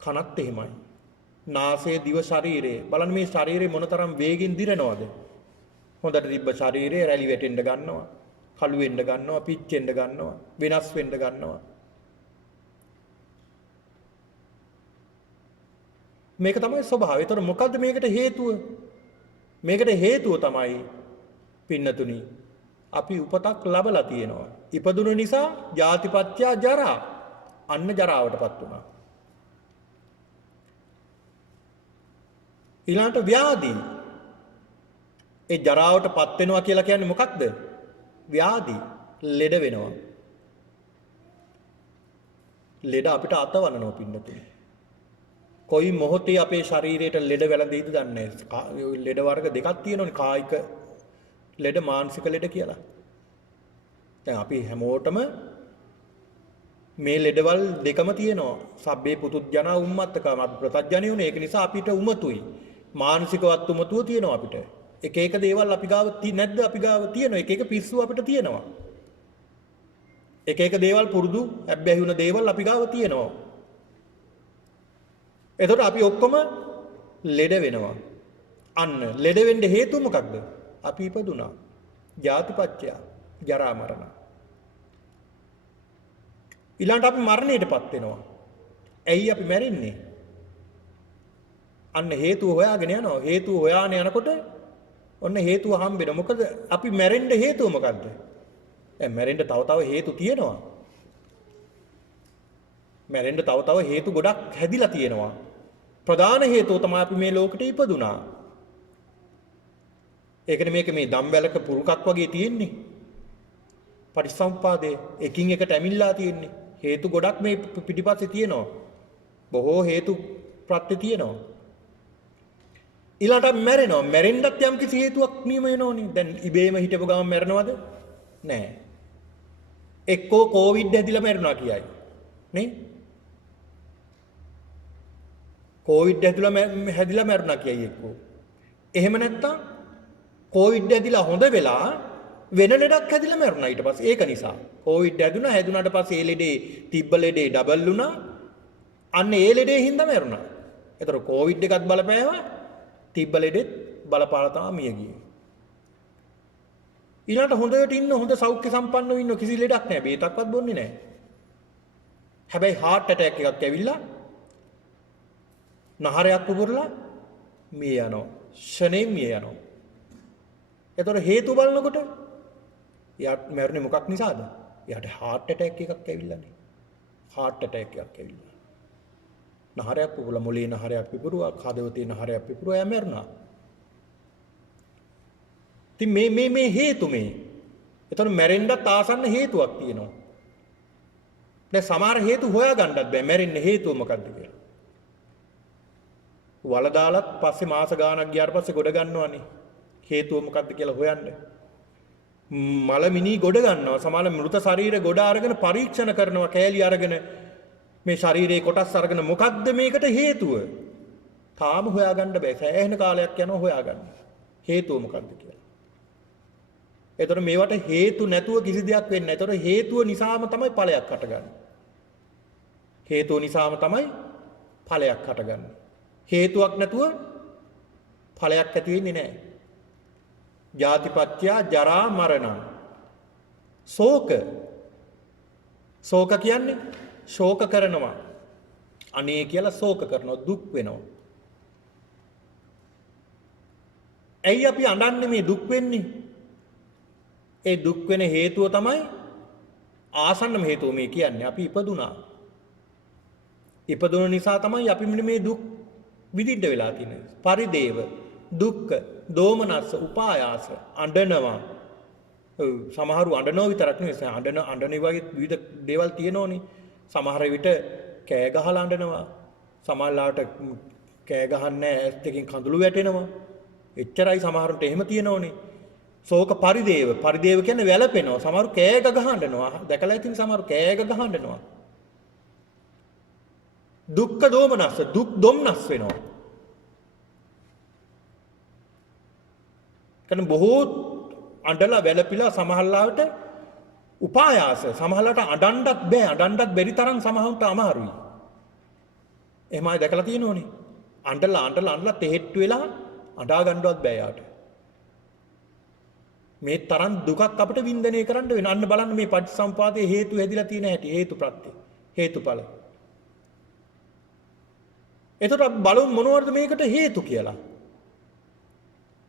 කනත් එහෙමයි. නාසය, දිව, ශරීරය. බලන්න මේ ශරීරය මොනතරම් වේගෙන් දිරනවද? හොඳට තිබ්බ ශරීරය රැලි වැටෙන්න ගන්නවා. කළු වෙන්න ගන්නවා, පිච්චෙන්න ගන්නවා, වෙනස් වෙන්න ගන්නවා. මේක තමයි ස්වභාවය. ඒතර මොකද්ද මේකට හේතුව? මේකට හේතුව තමයි පින්නතුනි අපි උපතක් ලැබලා තියෙනවා. ඉපදුන නිසා ජාතිපත්‍ය ජරා. අන්න ජරාවටපත් වුණා. ඊළඟට ව්‍යාධි. ඒ ජරාවටපත් වෙනවා කියලා කියන්නේ මොකක්ද? ව්‍යාධි. ලෙඩ වෙනවා. ලෙඩ අපිට අතවනනවා පින්නතුනි. කොයි මොහොතේ අපේ ශරීරයට ලෙඩ වැළඳෙයිද දන්නේ නැහැ. ලෙඩ වර්ග දෙකක් තියෙනවනේ. කායික ලෙඩ, මානසික ලෙඩ කියලා. දැන් අපි හැමෝටම මේ ලෙඩවල් දෙකම තියෙනවා. සබ්බේ පුතුජනා උම්මත්තකම අපි ප්‍රත්‍යඥයුනේ. ඒක නිසා අපිට උමතුයි. මානසිකවත් උමතුව තියෙනවා අපිට. එක එක දේවල් අපි ගාව නැද්ද? අපි ගාව තියෙනවා. එක එක පිස්සු අපිට තියෙනවා. එක එක දේවල් පුරුදු හැබ්බැහි වුණ දේවල් අපි ගාව තියෙනවා. එතකොට අපි ඔක්කොම ලෙඩ වෙනවා. අන්න ලෙඩ වෙන්න හේතුව මොකක්ද? අපි ඉපදුනා. ජාතිපච්චය ජරා මරණ. ඊළඟට අපි මරණයටපත් වෙනවා. ඇයි අපි මැරෙන්නේ? අන්න හේතුව හොයාගෙන යනවා. හේතුව හොයාගෙන යනකොට ඔන්න හේතුව හම්බ වෙනවා. මොකද අපි මැරෙන්න හේතුව මොකද්ද? මැරෙන්න තව හේතු තියෙනවා. මැරෙන්න තව හේතු ගොඩක් හැදිලා තියෙනවා. ප්‍රධාන හේතුව තමයි අපි මේ ලෝකෙට ඉපදුනා. ඒකනේ මේක මේ දම්බැලක පුරුකක් වගේ තියෙන්නේ. පටිච්චසමුප්පාදේ එකින් එකට ඇමිල්ලා තියෙන්නේ. හේතු ගොඩක් මේ පිටිපස්සේ තියෙනවා. බොහෝ හේතු ප්‍රත්‍ය තියෙනවා. ඊළඟට මැරෙනවා. මැරෙන්නත් යම් කිසි හේතුවක් නියම වෙනෝනේ. දැන් ඉබේම හිටපු ගමන් මැරෙනවද? නෑ. එක්කෝ කොවිඩ් හැදිලා මැරුණා කියයි. නේ? කොවිඩ් හැදිලා මැරුණා කියයි එක්කෝ. එහෙම නැත්තම් කොවිඩ් හැදිලා හොඳ වෙලා වෙන ලෙඩක් හැදිලා මැරුණා ඊට පස්සේ. ඒක නිසා කොවිඩ් හැදුනාට පස්සේ ඒ ලෙඩේ තිබ්බ ලෙඩේ ඩබල් වුණා. අන්න ඒ ලෙඩේ හින්දා මැරුණා. ඒතර කොවිඩ් එකත් බලපෑවා. තිබ්බ ලෙඩෙත් බලපාලා තමයි මිය ගියේ. ඊළඟට හොඳට ඉන්න හොඳ සෞඛ්‍ය සම්පන්නව ඉන්න කිසි ලෙඩක් නැහැ. බේතක්වත් බොන්නේ නැහැ. හැබැයි heart attack එකක් ඇවිල්ලා නහරයක් පුපුරලා මිය යනවා. ෂණයෙන් මිය යනවා. ඒතර හේතු බලනකොට යාට මැරුණේ මොකක් නිසාද? යාට heart attack එකක් ඇවිල්ලානේ. heart attack එකක් ඇවිල්ලා. නහරයක් පුපුරලා මොළේ නහරයක් පිපුරුවා, හදවතේ නහරයක් පිපුරුවා යා මැරුණා. ඉතින් මේ හේතු මේ. ඒතර මැරෙන්නත් ආසන්න හේතුවක් තියෙනවා. දැන් සමහර හේතු හොයාගන්නත් බෑ මැරෙන්න හේතුව මොකක්ද කියලා. වල දාලත් පස්සේ මාස ගාණක් ගියාට පස්සේ ගොඩ ගන්නවනේ. හේතුව මොකක්ද කියලා හොයන්න. මලමිනී ගොඩ ගන්නවා. සමහර මෘත ශරීර ගොඩ අරගෙන පරීක්ෂණ කරනවා කෑලි අරගෙන මේ ශරීරයේ කොටස් අරගෙන මොකක්ද මේකට හේතුව? තාම හොයාගන්න බෑ. සෑහෙන කාලයක් යනවා හොයාගන්න. හේතුව මොකක්ද කියලා. එතකොට මේවට හේතු නැතුව කිසි දෙයක් වෙන්නේ නැහැ. එතකොට හේතුව නිසාම තමයි ඵලයක් හටගන්නේ. හේතුව නිසාම තමයි ඵලයක් හටගන්නේ. හේතුවක් නැතුව ඵලයක් ඇති වෙන්නේ නැහැ. ජාතිපත්‍ය ජරා මරණ. ශෝක කියන්නේ ශෝක කරනවා. අනේ කියලා ශෝක කරනවා, දුක් වෙනවා. ඇයි අපි අඬන්නේ මේ දුක් වෙන්නේ? ඒ දුක් වෙන හේතුව තමයි ආසන්නම හේතුව මේ කියන්නේ. අපි ඉපදුනා. ඉපදුන නිසා තමයි අපි මේ දුක් විඳින්න වෙලා තියෙන්නේ. පරිදේව, දුක්ඛ, දෝමනස්ස, උපායාස, අඬනවා. සමහරු අඬනවා විතරක් නෙවෙයි. අඬන වගේ විවිධ දේවල් තියෙනෝනේ. සමහර විට කෑ ගහලා අඬනවා. සමහරලාට කෑ ගහන්නේ ඇස් දෙකෙන් කඳුළු වැටෙනවා. එච්චරයි සමහරුන්ට එහෙම තියෙනෝනේ. ශෝක පරිදේව කියන්නේ වැළපෙනවා. සමහරු කෑ ගහ අඬනවා. දැකලා ඉතින් සමහරු කෑ ගහ අඬනවා. දුක්ඛ දෝමනස්ස දුක් දුම්නස් වෙනවා. කන බොහෝ අඬලා වැළපිලා සමහරලාට උපායාස සමහරලාට අඬන්නත් බෑ. අඬන්නත් බැරි තරම් සමහරුන්ට අමාරුයි. එහෙමයි දැකලා තියෙනෝනේ. අඬලා තෙහෙට්ටු වෙලා අඬා ගන්නවත් බෑ යාට. මේ තරම් දුකක් අපිට වින්දනය කරන්න වෙනවා. අන්න බලන්න මේ පටිච්චසමුපාදයේ හේතු හැදිලා තියෙන හැටි. හේතු ප්‍රත්‍ය. හේතුඵල. එතකොට බලමු මොනවද මේකට හේතු කියලා.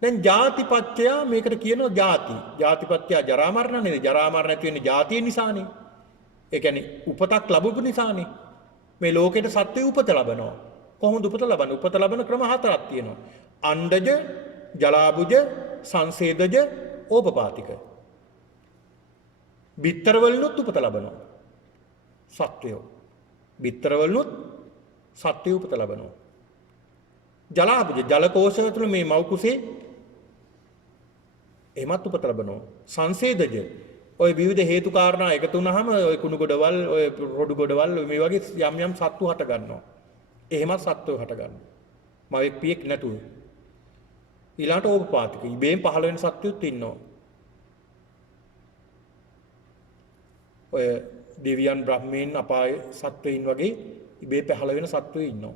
දැන් ජාතිපත්‍ය මේකට කියනවා ජාති. ජාතිපත්‍ය ජරා මරණ නේද? ජරා මරණ ඇති වෙන්නේ ජාතිය නිසානේ. ඒ කියන්නේ උපතක් ලැබුපු නිසානේ. මේ ලෝකෙට සත්ත්වය උපත ලබනවා. කොහොමද උපත ලබන්නේ? උපත ලබන ක්‍රම හතරක් තියෙනවා. අණ්ඩජ, ජලාබුජ, සංසේදජ, ඕපපාතික. බිත්තරවලුත් උපත ලබනවා. සත්වයෝ. බිත්තරවලුත් සත්වයෝ උපත ලබනවා. ජලාබුජ ජල කෝෂය තුළ මේ මව් කුසේ එමත් උපත ලබනවා. සංසේදජ ඔය විවිධ හේතු කාරණා එකතු වුණාම ඔය කුණු ගොඩවල් ඔය රොඩු ගොඩවල් මේ වගේ යම් සත්තු හට ගන්නවා. එහෙමත් සත්තු හට ගන්නවා. මවෙක් පියෙක් නැතුව. ඊළාට ඕපපාතික ඉබේම පහළ වෙන සත්තුත් ඉන්නවා. ඔය දෙවියන් බ්‍රහ්මීන් අපාය සත්වයින් වගේ ඉබේ පහළ වෙන සත්වයෝ ඉන්නවා.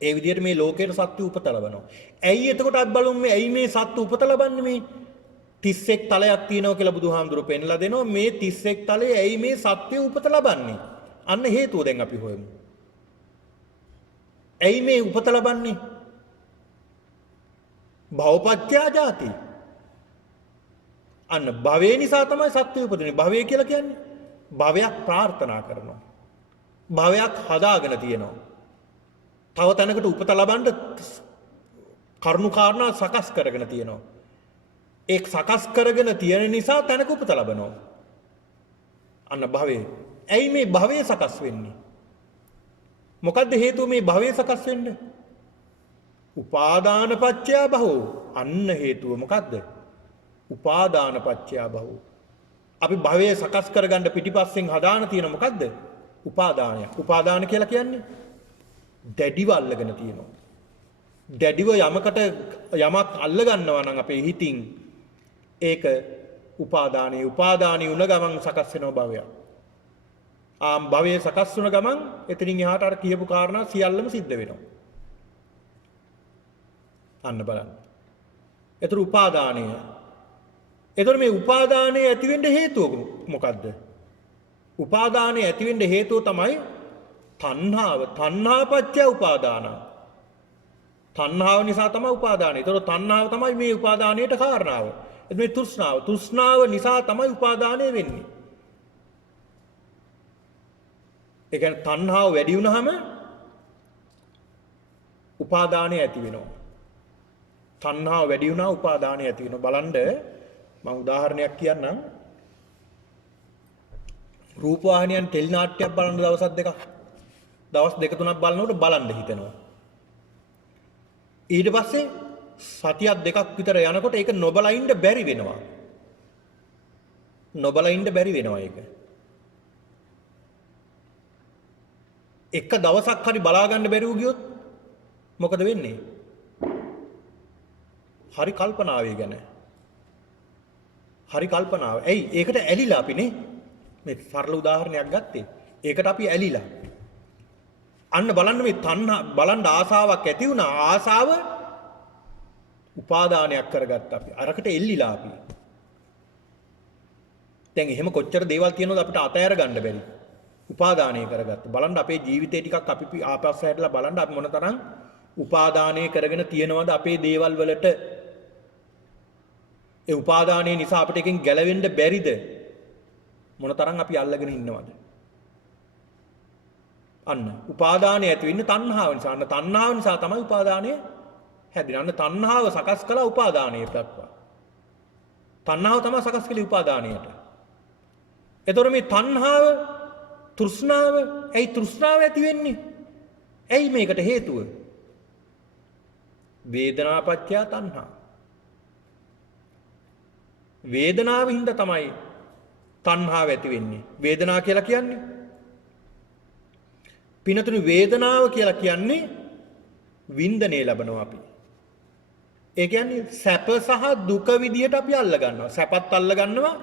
ඒ විදිහට මේ ලෝකයේ සත්තු උපත ලබනවා. ඇයි එතකොට අපි බලමු මේ ඇයි මේ සත්තු උපත ලබන්නේ මේ 31 තලයක් තියෙනවා කියලා බුදුහාමුදුරුවෝ පෙන්ලා දෙනවා. මේ 31 තලයේ ඇයි මේ සත්වය උපත ලබන්නේ? අන්න හේතුව දැන් අපි හොයමු. ඇයි මේ උපත ලබන්නේ? භවපත්‍යා ජාති. අන්න භවය නිසා තමයි සත්වය උපදින්නේ. භවය කියලා කියන්නේ භවයක් ප්‍රාර්ථනා කරනවා. භවයක් හදාගෙන තියෙනවා. තව තැනකට උපත ලබන්න කරුණු කාරණා සකස් කරගෙන තියෙනවා. ඒ සකස් කරගෙන තියෙන නිසා තැනක උපත ලබනවා. අන්න භවය. ඇයි මේ භවය සකස් වෙන්නේ? මොකද්ද හේතුව මේ භවය සකස් වෙන්න? උපාදාන පත්‍ය භවෝ. අන්න හේතුව මොකද්ද? උපාදාන පත්‍ය භවෝ. අපි භවය සකස් කරගන්න පිටිපස්සෙන් හදාන තියෙන මොකද්ද? උපාදානය. උපාදාන කියලා කියන්නේ දැඩිව අල්ලගෙන තියෙනවා. දැඩිව යමකට යමක් අල්ල ගන්නවා නම් අපේ හිතින් ඒක උපාදානයේ උන ගමන් සකස් වෙනවා භවයක්. ආම් භවයේ සකස් වුණ ගමන් එතනින් එහාට අර කියපු කාරණා සියල්ලම සිද්ධ වෙනවා. අන්න බලන්න. ඒතර උපාදානය. ඒතර මේ උපාදානය ඇති වෙන්න හේතුව මොකද්ද? උපාදානය ඇති වෙන්න හේතුව තමයි තණ්හාව. තණ්හාපච්චය උපාදාන. තණ්හාව නිසා තමයි උපාදානය. ඒතර තණ්හාව තමයි මේ උපාදානයට කාරණාව. මේ තෘෂ්ණාව. තෘෂ්ණාව නිසා තමයි උපාදානය වෙන්නේ. ඒ කියන්නේ තණ්හාව වැඩි වුණාම උපාදානය ඇති වෙනවා. තණ්හාව වැඩි වුණා උපාදානය ඇති වෙනවා. බලන්න මම උදාහරණයක් කියන්නම්. රූපවාහිනියෙන් ටෙලි නාට්‍යයක් බලන දවස් දෙක තුනක් බලනකොට බලන්න හිතෙනවා. ඊට පස්සේ සතියක් දෙකක් විතර යනකොට ඒක නොබලා ඉන්න බැරි වෙනවා. ඒක. එක දවසක් හරි බලා ගන්න බැරිව ගියොත් මොකද වෙන්නේ? හරි කල්පනාවේ ගැන. හරි කල්පනාව. ඇයි? ඒකට ඇලිලා අපිනේ. මේ සරල උදාහරණයක් ගත්තේ. ඒකට අපි ඇලිලා. අන්න බලන්න මේ තණ්හා බලන්න ආසාවක් ඇති වුණා. ආසාව උපාදානයක් කරගත්තා අපි. අරකට එල්ලිලා අපි. දැන් එහෙම කොච්චර දේවල් තියෙනවද අපිට අතහැර ගන්න බැරි. උපාදානය කරගත්තා. බලන්න අපේ ජීවිතේ ටිකක් අපි ආපස්සට හැරිලා බලන්න අපි මොනතරම් උපාදානය කරගෙන තියෙනවද අපේ දේවල් වලට. ඒ උපාදානය නිසා අපිට එකෙන් ගැලවෙන්න බැරිද? මොනතරම් අපි අල්ලගෙන ඉන්නවද? අන්න උපාදානය ඇති වෙන්නේ තණ්හාව නිසා. අන්න තණ්හාව නිසා තමයි උපාදානය හැදෙන්නේ. අන්න තණ්හාව සකස් කළා උපාදානයට දක්වා. තණ්හාව තමයි සකස් කළේ උපාදානයට. එතකොට මේ තණ්හාව තෘෂ්ණාව ඇයි තෘෂ්ණාව ඇති වෙන්නේ? ඇයි මේකට හේතුව? වේදනාපච්චය තණ්හා. වේදනාවින්ද තමයි තණ්හාව ඇති වෙන්නේ. වේදනාව කියලා කියන්නේ පිනතුණු වේදනාව කියලා කියන්නේ වින්දනය ලබනවා අපි. ඒ කියන්නේ සැප සහ දුක විදියට අපි අල්ල ගන්නවා. සැපත් අල්ල ගන්නවා,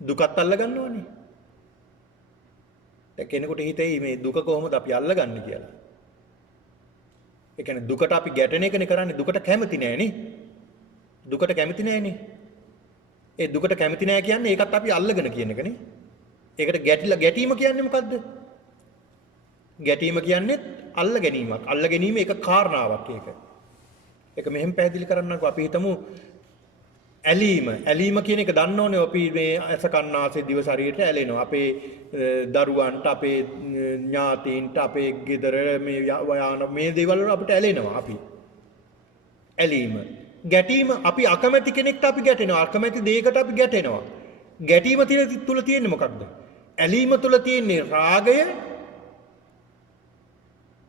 දුකත් අල්ල ගන්නවනේ. දැන් කෙනෙකුට හිතෙයි මේ දුක කොහොමද අපි අල්ලගන්නේ කියලා. ඒ කියන්නේ දුකට අපි ගැටෙන එකනේ කරන්නේ. දුකට කැමති නෑනේ. දුකට කැමති නෑනේ. ඒ දුකට කැමති නෑ කියන්නේ ඒකත් අපි අල්ලගෙන කියන එකනේ. ඒකට ගැටීම කියන්නේ මොකද්ද? ගැටීම කියන්නේ අල්ල ගැනීමක්. අල්ල ගැනීම එක කාරණාවක් ඒක. ඒක මෙහෙම පැහැදිලි කරන්නකෝ අපි හිතමු ඇලීම කියන එක දන්න ඕනේ. අපි මේ ඇස කන් නාසය දිව ශරීරයට ඇලෙනවා. අපේ දරුවන්ට, අපේ ඥාතීන්ට, අපේ ගෙදර මේ යාන මේ දේවල් වල අපිට ඇලෙනවා අපි. ඇලීම. ගැටීම අපි අකමැති කෙනෙක්ට අපි ගැටෙනවා. අකමැති දෙයකට අපි ගැටෙනවා. ගැටීම තුල තියෙන්නේ මොකක්ද? ඇලීම තුල තියෙන්නේ රාගය.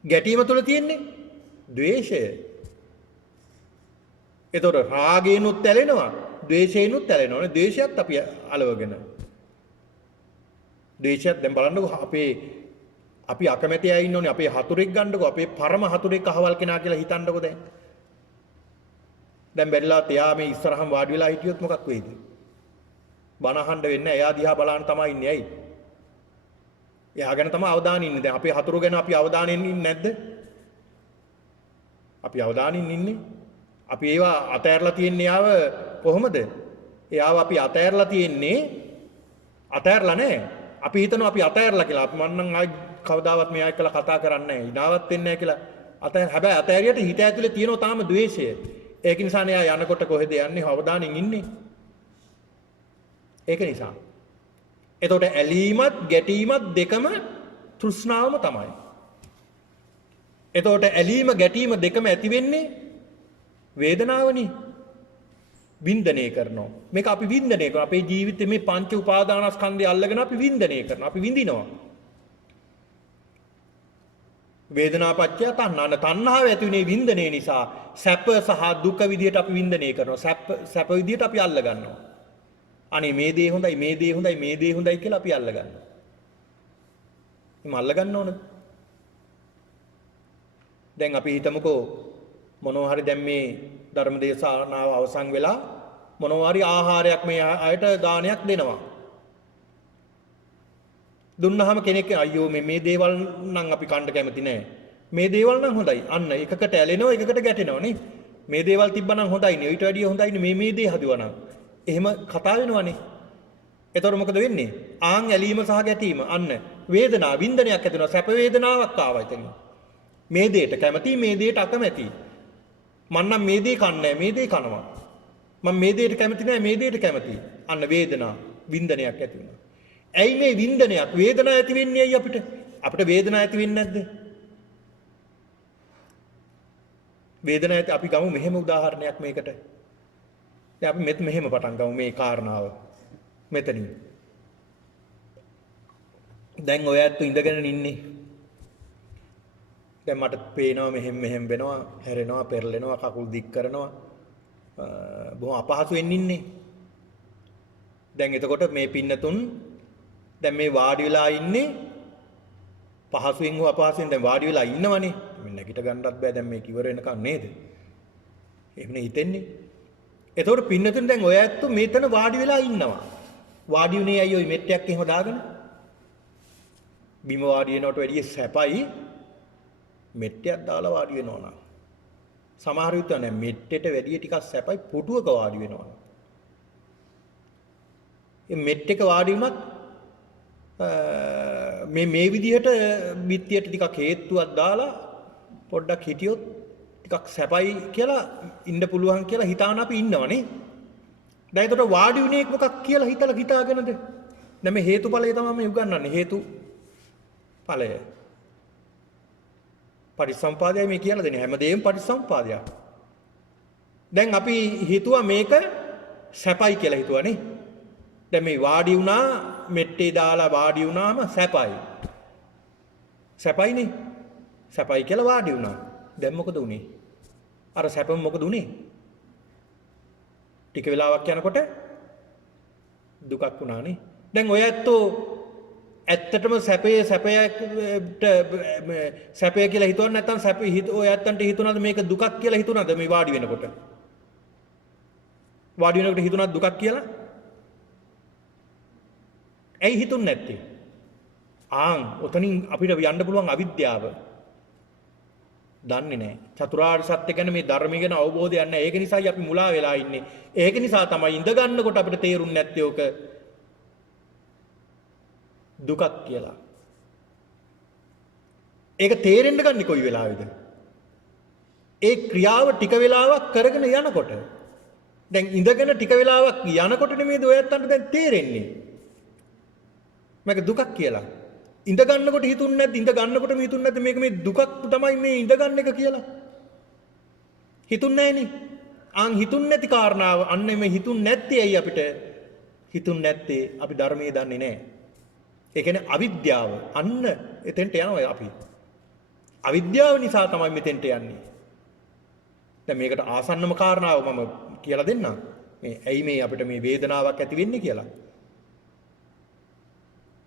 ගැටීම තුල තියෙන්නේ ද්වේෂය. එතකොට රාගයෙන්ුත් ඇලෙනවා, ද්වේෂයෙන්ුත් ඇලෙනවනේ. ද්වේෂයත් අපි අලවගෙන. ද්වේෂයත් දැන් බලන්නකො අපි අකමැති අය ඉන්නෝනේ. අපේ හතුරෙක් ගන්නකො අපේ පරම හතුරෙක් අහවල් කෙනා කියලා හිතන්නකො දැන්. දැන් බැරිලා තියා මේ ඉස්සරහම වාඩි වෙලා හිටියොත් මොකක් වෙයිද? බන අහන්න වෙන්නේ. එයා දිහා බලන්න තමයි ඉන්නේ. ඇයි? එයා ගැන තමයි අවධානය ඉන්නේ. දැන් අපේ හතුරු ගැන අපි අවධානයෙන් ඉන්නේ නැද්ද? අපි අවධානයෙන් ඉන්නේ. අපි ඒවා අතෑරලා තියන්නේ යාව කොහොමද? එයාව අපි අතෑරලා තියන්නේ අතෑරලා නැහැ. අපි හිතනවා අපි අතෑරලා කියලා. අපි මන්නම් ආයි කවදාවත් මෙයා එක්කලා කතා කරන්නේ නැහැ. ඉනාවත් වෙන්නේ නැහැ කියලා. හැබැයි අතෑරියට හිත ඇතුලේ තියෙනවා තාම ද්වේෂය. ඒක නිසා නේ යා යනකොට කොහෙද යන්නේ? අවධානයෙන් ඉන්නේ. ඒක නිසා. එතකොට ඇලීමත් ගැටීමත් දෙකම තෘෂ්ණාවම තමයි. එතකොට ඇලීම ගැටීම දෙකම ඇති වෙන්නේ වේදනාවනේ. වින්දනය කරනවා. මේක අපි වින්දනය කරනවා. අපේ ජීවිතේ මේ පංච උපාදානස්කන්ධය අල්ලගෙන අපි වින්දනය කරනවා. අපි විඳිනවා. වේදනාපච්චය තණ්හා. තණ්හාව ඇති වෙන්නේ වින්දනය නිසා. සැප සහ දුක විදියට අපි වින්දනය කරනවා. සැප විදියට අපි අල්ල ගන්නවා. අනේ මේ දේ හොඳයි, මේ දේ හොඳයි, මේ දේ හොඳයි කියලා අපි අල්ල ගන්නවා. එහෙම අල්ල ගන්න ඕනද? දැන් අපි හිතමුකෝ මොනවා හරි දැන් මේ ධර්ම දේශනාව අවසන් වෙලා මොනවා හරි ආහාරයක් මේ අයට දානයක් දෙනවා. දුන්නාම කෙනෙක් අයියෝ මේ දේවල් නම් අපි කන්න කැමති නෑ. මේ දේවල් නම් හොඳයි. අන්න එකකට ඇලෙනවා එකකට ගැටෙනවා නේ. මේ දේවල් තිබ්බනම් හොඳයිනේ. ඊට වැඩිය හොඳයිනේ මේ දේ හදුවා නම්. එහෙම කතා වෙනවනේ. එතකොට මොකද වෙන්නේ? ආන් ඇලීම සහ ගැටීම අන්න වේදනාව වින්දනයක් ඇති වෙනවා. සැප වේදනාවක් ආවා එතන. මේ දෙයට කැමති මේ දෙයට අකමැති. මම නම් මේ දේ කන්නේ මේ දේ කනවා. මම මේ දෙයට කැමති නෑ මේ දෙයට කැමති. අන්න වේදනාව වින්දනයක් ඇති වෙනවා. ඇයි මේ වින්දනයක් වේදනාව ඇති වෙන්නේ ඇයි අපිට? අපිට වේදනාව ඇති වෙන්නේ නැද්ද? වේදනාව ඇති අපි ගමු මෙහෙම උදාහරණයක් මේකට. දැන් අපි මෙහෙම පටන් ගමු මේ කාරණාව. මෙතනින්. දැන් ඔය ඇත්ත ඉඳගෙන ඉන්නේ. දැන් මට පේනවා මෙහෙම වෙනවා, හැරෙනවා, පෙරලෙනවා, කකුල් දික් කරනවා. බොහොම අපහසුවෙන් ඉන්නේ. දැන් එතකොට මේ පින්නතුන් දැන් මේ වාඩි වෙලා ඉන්නේ පහසුවෙන් හෝ අපහසුවෙන් දැන් වාඩි වෙලා ඉන්නවනේ. මෙන්න නැගිට ගන්නවත් බෑ දැන් මේක ඉවර වෙනකන් නේද? එහෙමනේ හිතෙන්නේ. එතකොට පින්නතුන් දැන් ඔය ඇත්ත මෙතන වාඩි වෙලා ඉන්නවා. වාඩි උනේ අයියෝ මේ මෙට්ටයක් එහෙම දාගෙන. බිම වාඩි වෙනවට වැඩිය සැපයි මෙට්ටයක් දාලා වාඩි වෙනවා නම්. සමහර විට නෑ මෙට්ටෙට වැඩිය ටිකක් සැපයි පුටුවක වාඩි වෙනවා. මේ මෙට්ටෙක වාඩි වුණත් මේ විදිහට බිත්තියට ටිකක් හේතුවක් දාලා පොඩ්ඩක් හිටියොත් ටිකක් සැපයි කියලා ඉන්න පුළුවන් කියලා හිතාන අපි ඉන්නවනේ. දැන් ඒකට වාඩි වුණේ මොකක් කියලා හිතාගෙනද? දැන් මේ හේතුඵලය තමයි මේ උගන්වන්නේ. හේතුඵලය. පටිසම්පාදයයි මේ කියලා දෙන්නේ. හැමදේම පටිසම්පාදයක්. දැන් අපි හිතුවා මේක සැපයි කියලා හිතුවානේ. දැන් මේ වාඩි වුණා මෙට්ටේ දාලා වාඩි වුණාම සැපයි. සැපයිනේ. සැපයි කියලා වාඩි වුණා. දැන් මොකද උනේ? අර සැපම මොකද උනේ? ටික වෙලාවක් යනකොට දුකක් වුණානේ. දැන් ඔය ඇත්තෝ ඇත්තටම සැපය කියලා හිතුවන්නේ නැත්නම් ඔය ඇත්තන්ට හිතුණාද මේක දුකක් කියලා හිතුණාද මේ වාඩි වෙනකොට? වාඩි වෙනකොට හිතුණාද දුකක් කියලා? ඇයි හිතුන්නේ නැත්තේ? ඔතනින් අපිට යන්න පුළුවන් අවිද්‍යාව. දන්නේ නැහැ. චතුරාර්ය සත්‍ය ගැන මේ ධර්මය ගැන අවබෝධයක් නැහැ. ඒක නිසායි අපි මුලා වෙලා ඉන්නේ. ඒක නිසා තමයි ඉඳ ගන්නකොට අපිට තේරුන්නේ නැත්තේ ඕක දුකක් කියලා. ඒක තේරෙන්න ගන්නේ කොයි වෙලාවේද? ඒ ක්‍රියාව ටික වෙලාවක් කරගෙන යනකොට. දැන් ඉඳගෙන ටික වෙලාවක් යනකොට නෙමෙයිද ඔයත් අන්න දැන් තේරෙන්නේ. මේක දුකක් කියලා. ඉඳ ගන්නකොට හිතුන්නේ නැද්ද? ඉඳ ගන්නකොටම හිතුන්නේ නැද්ද මේක මේ දුකක් තමයි මේ ඉඳ ගන්න එක කියලා? හිතුන්නේ නැහනේ. හිතුන්නේ නැති කාරණාව අන්න මේ හිතුන්නේ නැත්තේ ඇයි අපිට? හිතුන්නේ නැත්තේ අපි ධර්මයේ දන්නේ නැහැ. ඒ කියන්නේ අවිද්‍යාව. අන්න එතෙන්ට යනවා අපි. අවිද්‍යාව නිසා තමයි මෙතෙන්ට යන්නේ. දැන් මේකට ආසන්නම කාරණාව මම කියලා දෙන්නම්. මේ ඇයි මේ අපිට මේ වේදනාවක් ඇති වෙන්නේ කියලා.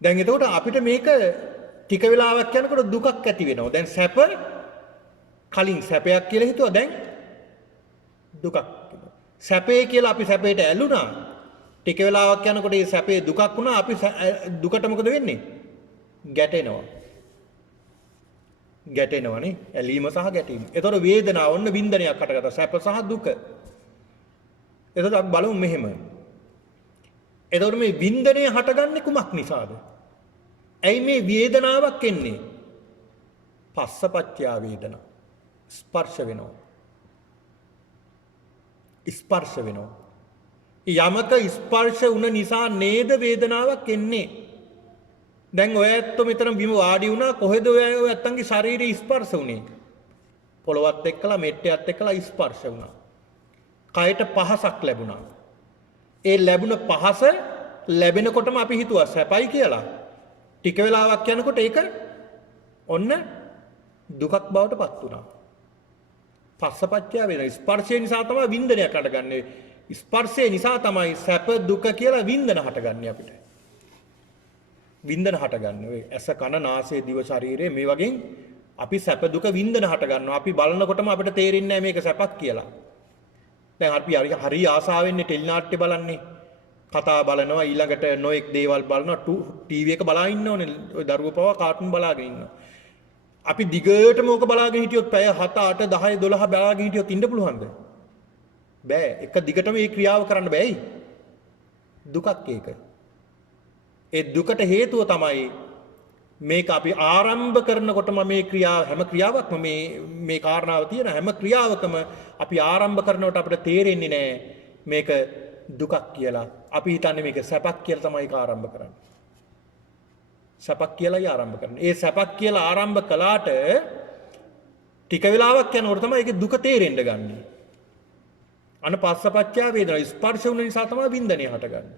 දැන් එතකොට අපිට මේක ටික වෙලාවක් යනකොට දුකක් ඇති වෙනවා. දැන් සැප කලින් සැපයක් කියලා හිතුවා දැන් දුකක්. සැපේ කියලා අපි සැපේට ඇලුනා. ටික වෙලාවක් යනකොට මේ සැපේ දුකක් වුණා. අපි දුකට මොකද වෙන්නේ? ගැටෙනවා. ගැටෙනවනේ. ඇලීම සහ ගැටීම. එතකොට වේදනාව ඔන්න වින්දනයක් හටගත්තා. සැප සහ දුක. එතකොට අපි බලමු මෙහෙම. එතකොට මේ වින්දනය හටගන්නේ කුමක් නිසාද? ඇයි මේ වේදනාවක් එන්නේ? පස්සපච්චය වේදනා. ස්පර්ශ වෙනවා. ස්පර්ශ වෙනවා. යමක ස්පර්ශ වුණ නිසා නේද වේදනාවක් එන්නේ. දැන් ඔය ඇත්තෝ මෙතන බිම වාඩි වුණා කොහෙද ඔය ඇත්තන්ගේ ශරීරය ස්පර්ශ වුණේ? පොළවත් එක්කලා මෙට්ටයත් එක්කලා ස්පර්ශ වුණා. කයට පහසක් ලැබුණා. ඒ ලැබුණ පහස ලැබෙනකොටම අපි හිතුවා සැපයි කියලා. ටික වෙලාවක් යනකොට ඒක ඔන්න දුකක් බවට පත් වුණා. පස්සපච්චය වේදනා. ස්පර්ශය නිසා තමයි වින්දනයක් හටගන්නේ. ස්පර්ශය නිසා තමයි සැප දුක කියලා වින්දන හටගන්නේ අපිට. වින්දන හටගන්නේ. ඔය ඇස කන නාසය දිව ශරීරය මේ වගේ අපි සැප දුක වින්දන හටගන්නවා. අපි බලනකොටම අපිට තේරෙන්නේ නැහැ මේක සැපක් කියලා. දැන් අපි හරි ආසාවෙන් ටෙලි නාට්‍ය බලන්නේ. කතා බලනවා ඊළඟට නොඑක් දේවල් බලනවා ටීවී එක බලා ඉන්න ඕනේ. ඔය දරුවෝ පවා කාටුන් බලාගෙන ඉන්නවා. අපි දිගටම ඕක බලාගෙන හිටියොත් පැය 7 8 10 12 බලාගෙන හිටියොත් ඉන්න පුළුවන්ද? බෑ. එක දිගටම මේ ක්‍රියාව කරන්න බෑයි. දුකක් ඒක. ඒ දුකට හේතුව තමයි මේක අපි ආරම්භ කරනකොටම මේ ක්‍රියාව හැම ක්‍රියාවක්ම මේ කාරණාව තියෙන හැම ක්‍රියාවකම අපි ආරම්භ කරනකොට අපිට තේරෙන්නේ නැහැ මේක දුකක් කියලා. අපි හිතන්නේ මේක සැපක් කියලා තමයි ඒක ආරම්භ කරන්නේ. සැපක් කියලායි ආරම්භ කරන්නේ. ඒ සැපක් කියලා ආරම්භ කළාට ටික වෙලාවක් යනකොට තමයි ඒකේ දුක තේරෙන්න ගන්නේ. අන පස්සපච්චය වේදනා ස්පර්ශ වුණ නිසා තමයි වින්දනය හටගන්නේ.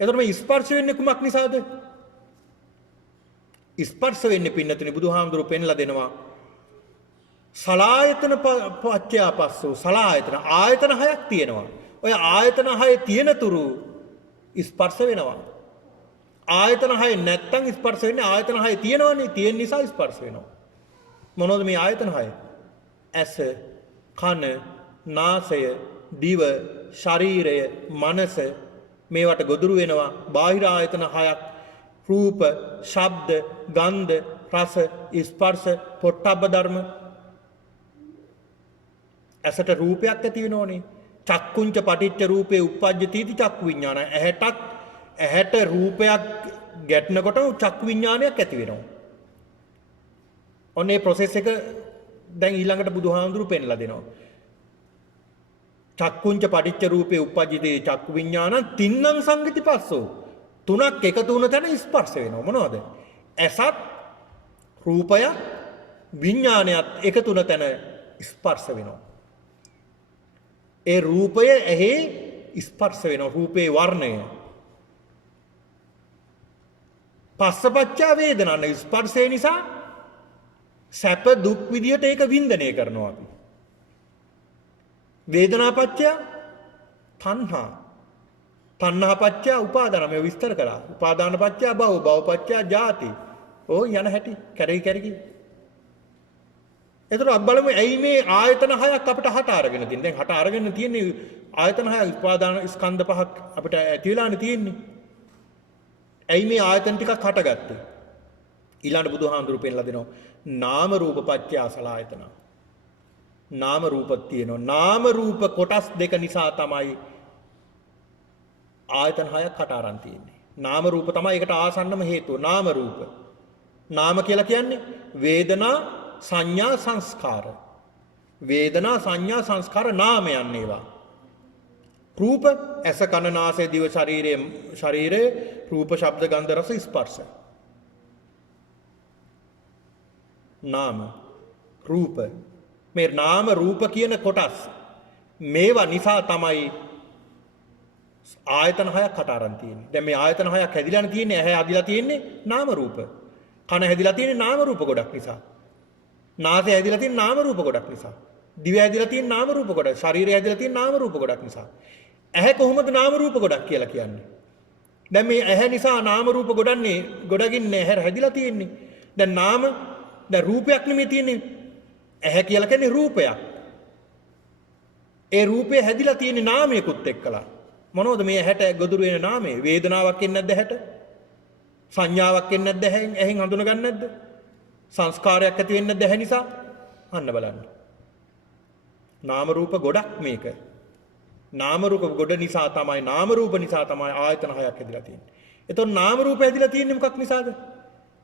එතකොට මේ ස්පර්ශ වෙන්නේ කුමක් නිසාද? ස්පර්ශ වෙන්නේ පින්නතුනි බුදුහාමුදුරුවෝ පෙන්ලා දෙනවා. සලායතන පච්චය පස්සෝ සලායතන ආයතන හයක් තියෙනවා. ඔය ආයතන හය තියෙන තුරු ස්පර්ශ වෙනවා. ආයතන හය නැත්තම් ස්පර්ශ වෙන්නේ ආයතන හය තියෙනවනේ. තියෙන නිසා ස්පර්ශ වෙනවා. මොනවද මේ ආයතන හය? ඇස, කන, නාසය, දිව, ශරීරය, මනස මේවට ගොදුරු වෙනවා. බාහිර ආයතන හයක් රූප, ශබ්ද, ගන්ධ, රස, ස්පර්ශ, පොට්ටබ්බ ධර්ම. ඇසට රූපයක් ඇති වෙනෝනේ. චක්කුංච පටිච්ච රූපේ උප්පජ්ජති චක්කු විඥාන. ඇහැට රූපයක් ගැටෙනකොට චක්කු විඥානයක් ඇති වෙනවා. ඔන්නේ process එක දැන් ඊළඟට බුදුහාමුදුරු පෙන්ලා දෙනවා. චක්කුංච පටිච්ච රූපේ උප්පජ්ජති චක්කු විඥාන තින්නම් සංගති පස්සෝ. තුනක් එකතු වුණ තැන ස්පර්ශ වෙනවා. මොනවද? ඇසත් රූපයත් විඥානයත් එකතු වුණ තැන ස්පර්ශ වෙනවා. ඒ රූපය ඇහි ස්පර්ශ වෙනවා. රූපේ වර්ණය. පස්සපච්චය වේදනා ස්පර්ශය නිසා සැප දුක් විදියට ඒක වින්දනය කරනවා අපි. වේදනාපච්චය තණ්හා. තණ්හාපච්චය උපාදාන මේ විස්තර කළා. උපාදානපච්චය භව, භවපච්චය ජාති. ඕ යන හැටි කැරකි. එතකොට අපි බලමු ඇයි මේ ආයතන හයක් අපිට හට අරගෙන තියෙන්නේ. දැන් හට අරගෙන තියෙන්නේ ආයතන හය උපාදාන ස්කන්ධ පහක් අපිට ඇති වෙලානේ තියෙන්නේ. ඇයි මේ ආයතන ටිකක් හටගත්තේ? ඊළඟ බුදුහාඳුරු පෙන්ලා දෙනවා නාම රූප පත්‍ය සලආයතන. නාම රූපක් තියෙනවා. නාම රූප කොටස් දෙක නිසා තමයි ආයතන හයක් හට අරන් තියෙන්නේ. නාම රූප තමයි ඒකට ආසන්නම හේතුව. නාම රූප. නාම කියලා කියන්නේ වේදනා සංඥා සංස්කාර. වේදනා සංඥා සංස්කාර නාමයන් ඒවා. රූප ඇස කන නාසය දිව ශරීරයේ රූප ශබ්ද ගන්ධ රස ස්පර්ශ. නාම රූප මේ නාම රූප කියන කොටස් මේවා නිසා තමයි ආයතන හයක් හට අරන් තියෙන්නේ. දැන් මේ ආයතන හයක් හැදිලා තියෙන්නේ ඇහැ හැදිලා තියෙන්නේ නාම රූප. කන හැදිලා තියෙන්නේ නාම රූප ගොඩක් නිසා. නාසය හැදිලා තියෙන්නේ නාම රූප ගොඩක් නිසා. දිව හැදිලා තියෙන්නේ නාම රූප ගොඩක්. ශරීරය හැදිලා තියෙන්නේ නාම රූප ගොඩක් නිසා. ඇහැ කොහොමද නාම රූප ගොඩක් කියලා කියන්නේ? දැන් මේ ඇහැ නිසා නාම රූප ගොඩගින්නේ ඇහැ හැදිලා තියෙන්නේ. දැන් රූපයක් නෙමෙයි තියෙන්නේ. ඇහැ කියලා කියන්නේ රූපයක්. ඒ රූපය හැදිලා තියෙන්නේ නාමයකුත් එක්කලා. මොනවද මේ ඇහැට ගොදුරු වෙන නාමය? වේදනාවක් එන්නේ නැද්ද ඇහැට? සංඥාවක් එන්නේ නැද්ද ඇහෙන් හඳුනගන්නේ නැද්ද? සංස්කාරයක් ඇති වෙන්නේ නැද්ද ඇහැ නිසා? අන්න බලන්න. නාම රූප ගොඩක් මේක. නාම රූප ගොඩ නිසා තමයි නාම රූප නිසා තමයි ආයතන හයක් හැදිලා තියෙන්නේ. එතකොට නාම රූප හැදිලා තියෙන්නේ මොකක් නිසාද?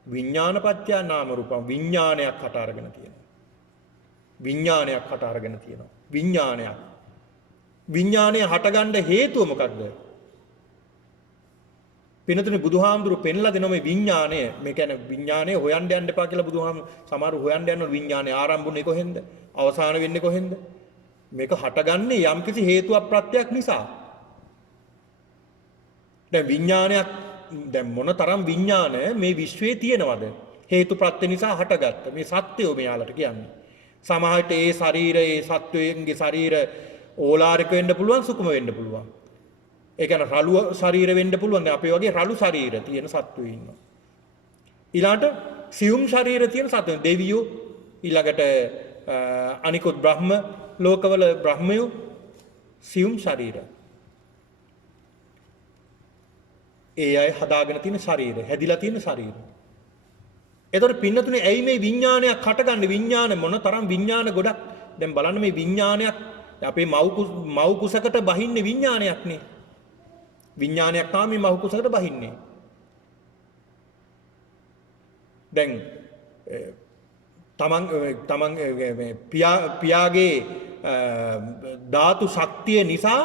විඥානපත්‍ය නාම රූපම්. විඥානයක් හට අරගෙන තියෙනවා. විඥානයක් හට අරගෙන තියෙනවා. විඥානයක්. විඥානය හටගන්න හේතුව මොකක්ද? පිනතුනේ බුදුහාමුදුරු පෙන්ලා දෙනවා මේ විඥානය. මේ කියන්නේ විඥානය හොයන්න යන්න එපා කියලා බුදුහාමුදුරු සමහර හොයන්න යනවා විඥානය ආරම්භුනේ කොහෙන්ද? අවසාන වෙන්නේ කොහෙන්ද? මේක හටගන්නේ යම්කිසි හේතුවක් ප්‍රත්‍යක් නිසා. දැන් විඥානයක් දැන් මොන තරම් විඥාන මේ විශ්වයේ තියෙනවද? හේතු ප්‍රත්‍ය නිසා හටගත්ත. මේ සත්‍යෝ මෙයාලට කියන්නේ. සමහරට ඒ ශරීරයේ සත්වයන්ගේ ශරීර ඕලාරික වෙන්න පුළුවන්, සුකුම වෙන්න පුළුවන්. ඒ කියන්නේ රළු ශරීර වෙන්න පුළුවන්. දැන් අපේ වගේ රළු ශරීර තියෙන සත්වයෝ ඉන්නවා. ඊළඟට සියුම් ශරීර තියෙන සත්වයෝ දෙවියෝ, ඊළඟට අනිකුත් බ්‍රහ්ම ලෝකවල බ්‍රහ්මයෝ සියුම් ශරීර. ඒ අය හදාගෙන තියෙන ශරීර, හැදිලා තියෙන ශරීර. එතකොට පින්නතුනේ ඇයි මේ විඥානයක් හටගන්නේ? විඥාන මොන තරම් විඥාන ගොඩක්. දැන් බලන්න මේ විඥානයක් අපේ මව් කුසකට බහින්නේ විඥානයක් නේ. විඥානයක් තමයි මව් කුසකට බහින්නේ. දැන් තමන් පියාගේ ධාතු ශක්තිය නිසා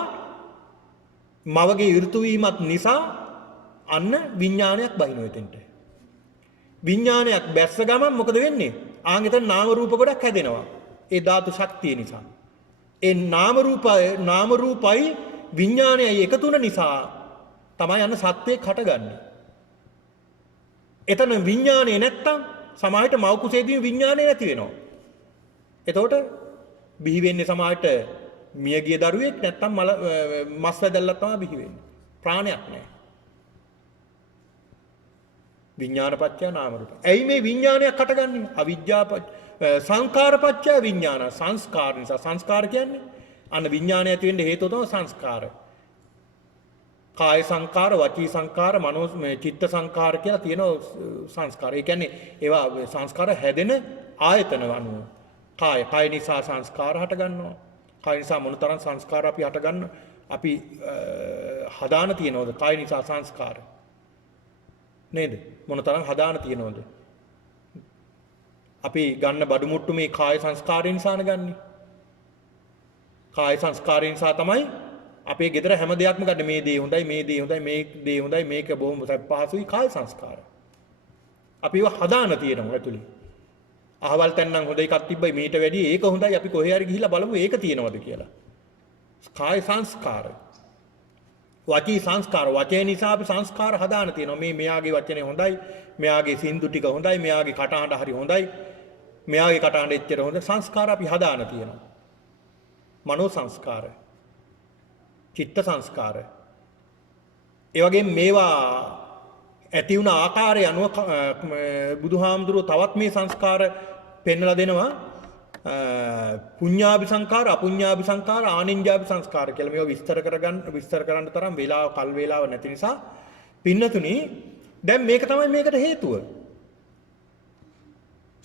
මවගේ ඍතු වීමත් නිසා අන්න විඥානයක් බහිනවා එතෙන්ට. විඥානයක් බැස්ස ගමන් මොකද වෙන්නේ? ආන් එතන නාම රූප ගොඩක් හැදෙනවා. ඒ ධාතු ශක්තිය නිසා. ඒ නාම රූපයි විඥානයයි එකතු වෙන නිසා තමයි අන්න සත්‍යයක් හටගන්නේ. එතන විඥානේ නැත්තම් සමාහයට මව් කුසේදී විඥානේ නැති වෙනවා. එතකොට බිහි වෙන්නේ සමාහයට මියගිය දරුවෙක් නැත්තම් මස් වැදල්ලක් තමයි බිහි වෙන්නේ. ප්‍රාණයක් නැහැ. විඥානපත්‍ය නාම රූප. ඇයි මේ විඥානයක් හටගන්නේ? අවිජ්ජාපත්‍ය සංඛාරපත්‍ය විඥාන. සංස්කාර නිසා. සංස්කාර කියන්නේ අන්න විඥානය ඇති වෙන්න හේතුව තමයි සංස්කාර. කාය සංකාර, වචී සංකාර, මනෝ චිත්ත සංකාර කියලා තියෙන සංස්කාර. ඒ කියන්නේ ඒවා සංස්කාර හැදෙන ආයතන අනුව. කාය නිසා සංස්කාර හට ගන්නවා. කාය නිසා මොනතරම් සංස්කාර අපි හට ගන්න අපි හදාන තියනවද? කාය නිසා සංස්කාර. නේද? මොනතරම් හදාන තියනවද? අපි ගන්න බඩු මුට්ටු මේ කාය සංස්කාරය නිසාන ගන්නෙ. කාය සංස්කාරය නිසා තමයි අපේ ගෙදර හැම දෙයක්ම ගන්න. මේ දේ හොඳයි, මේ දේ හොඳයි, මේ දේ හොඳයි, මේක බොහොම පහසුයි. කාය සංස්කාර. අපි ඒවා හදාන තියෙනවා ඇතුලේ. අහවල් තැන්නම් හොඳ එකක් තිබ්බයි, මීට වැඩිය ඒක හොඳයි. අපි කොහේ හරි ගිහිල්ලා බලමු ඒක තියෙනවද කියලා. කාය සංස්කාර. වචී සංස්කාර. වචේ නිසා අපි සංස්කාර හදාන තියෙනවා. මෙයාගේ වචනේ හොඳයි, මෙයාගේ සින්දු ටික හොඳයි, මෙයාගේ කටහඬ හරි හොඳයි, මෙයාගේ කටහඬ එච්චර හොඳ සංස්කාර අපි හදාන තියෙනවා. මනෝ සංස්කාර. චිත්ත සංස්කාර. ඒ වගේම මේවා ඇති වුණ ආකාරය අනුව බුදුහාමුදුරුවෝ තවත් මේ සංස්කාර පෙන්වලා දෙනවා. පුඤ්ඤාභි සංස්කාර, අපුඤ්ඤාභි සංස්කාර, ආනිඤ්ඤාභි සංස්කාර කියලා. මේවා විස්තර කරන්න තරම් කල් වේලාව නැති නිසා පින්නතුනි දැන් මේක තමයි මේකට හේතුව.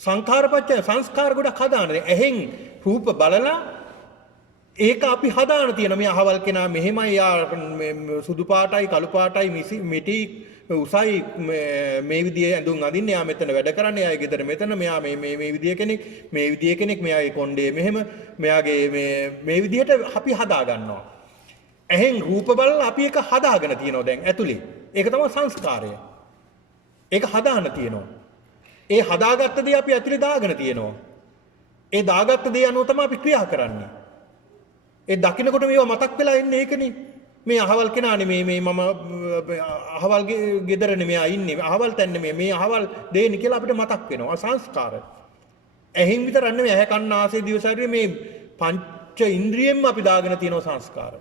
සංඛාරපච්චය සංස්කාර ගොඩක් හදාන. ඇහෙන් රූප බලලා ඒක අපි හදාන තියෙන. මේ අහවල් කෙනා මෙහෙමයි, සුදු පාටයි, කළු පාටයි, මිටි උසයි, මේ විදිහේ ඇඳුම් අඳින්නේ, යා මෙතන වැඩ කරන්නේ, යා ගෙදර මෙතන, මෙයා මේ විදිහේ කෙනෙක්, මේ විදිහේ කෙනෙක්, මෙයාගේ කොණ්ඩේ මෙහෙම, මෙයාගේ මේ විදිහට අපි හදා ගන්නවා. ඇහෙන් රූප බලලා අපි ඒක හදාගෙන තියෙනවා දැන් ඇතුලේ. ඒක තමයි සංස්කාරය. ඒක හදාන තියෙනවා. ඒ හදාගත්ත දේ අපි ඇතුලේ දාගෙන තියෙනවා. ඒ දාගත්ත දේ අනුව තමයි අපි ක්‍රියා කරන්නේ. ඒ දකින්නකොට මේවා මතක් වෙලා එන්නේ ඒකනේ. මේ අහවල් කෙනානේ මේ මම අහවල් ගෙදරනේ මෙයා ඉන්නේ. අහවල් තැන්නේ මේ අහවල් දෙන්නේ කියලා අපිට මතක් වෙනවා. සංස්කාර. ඇහෙන් විතරක් නෙමෙයි, ඇහැ කන නාසය දිව ශරීරය මේ පංච ඉන්ද්‍රියෙන්ම අපි දාගෙන තියෙන සංස්කාර.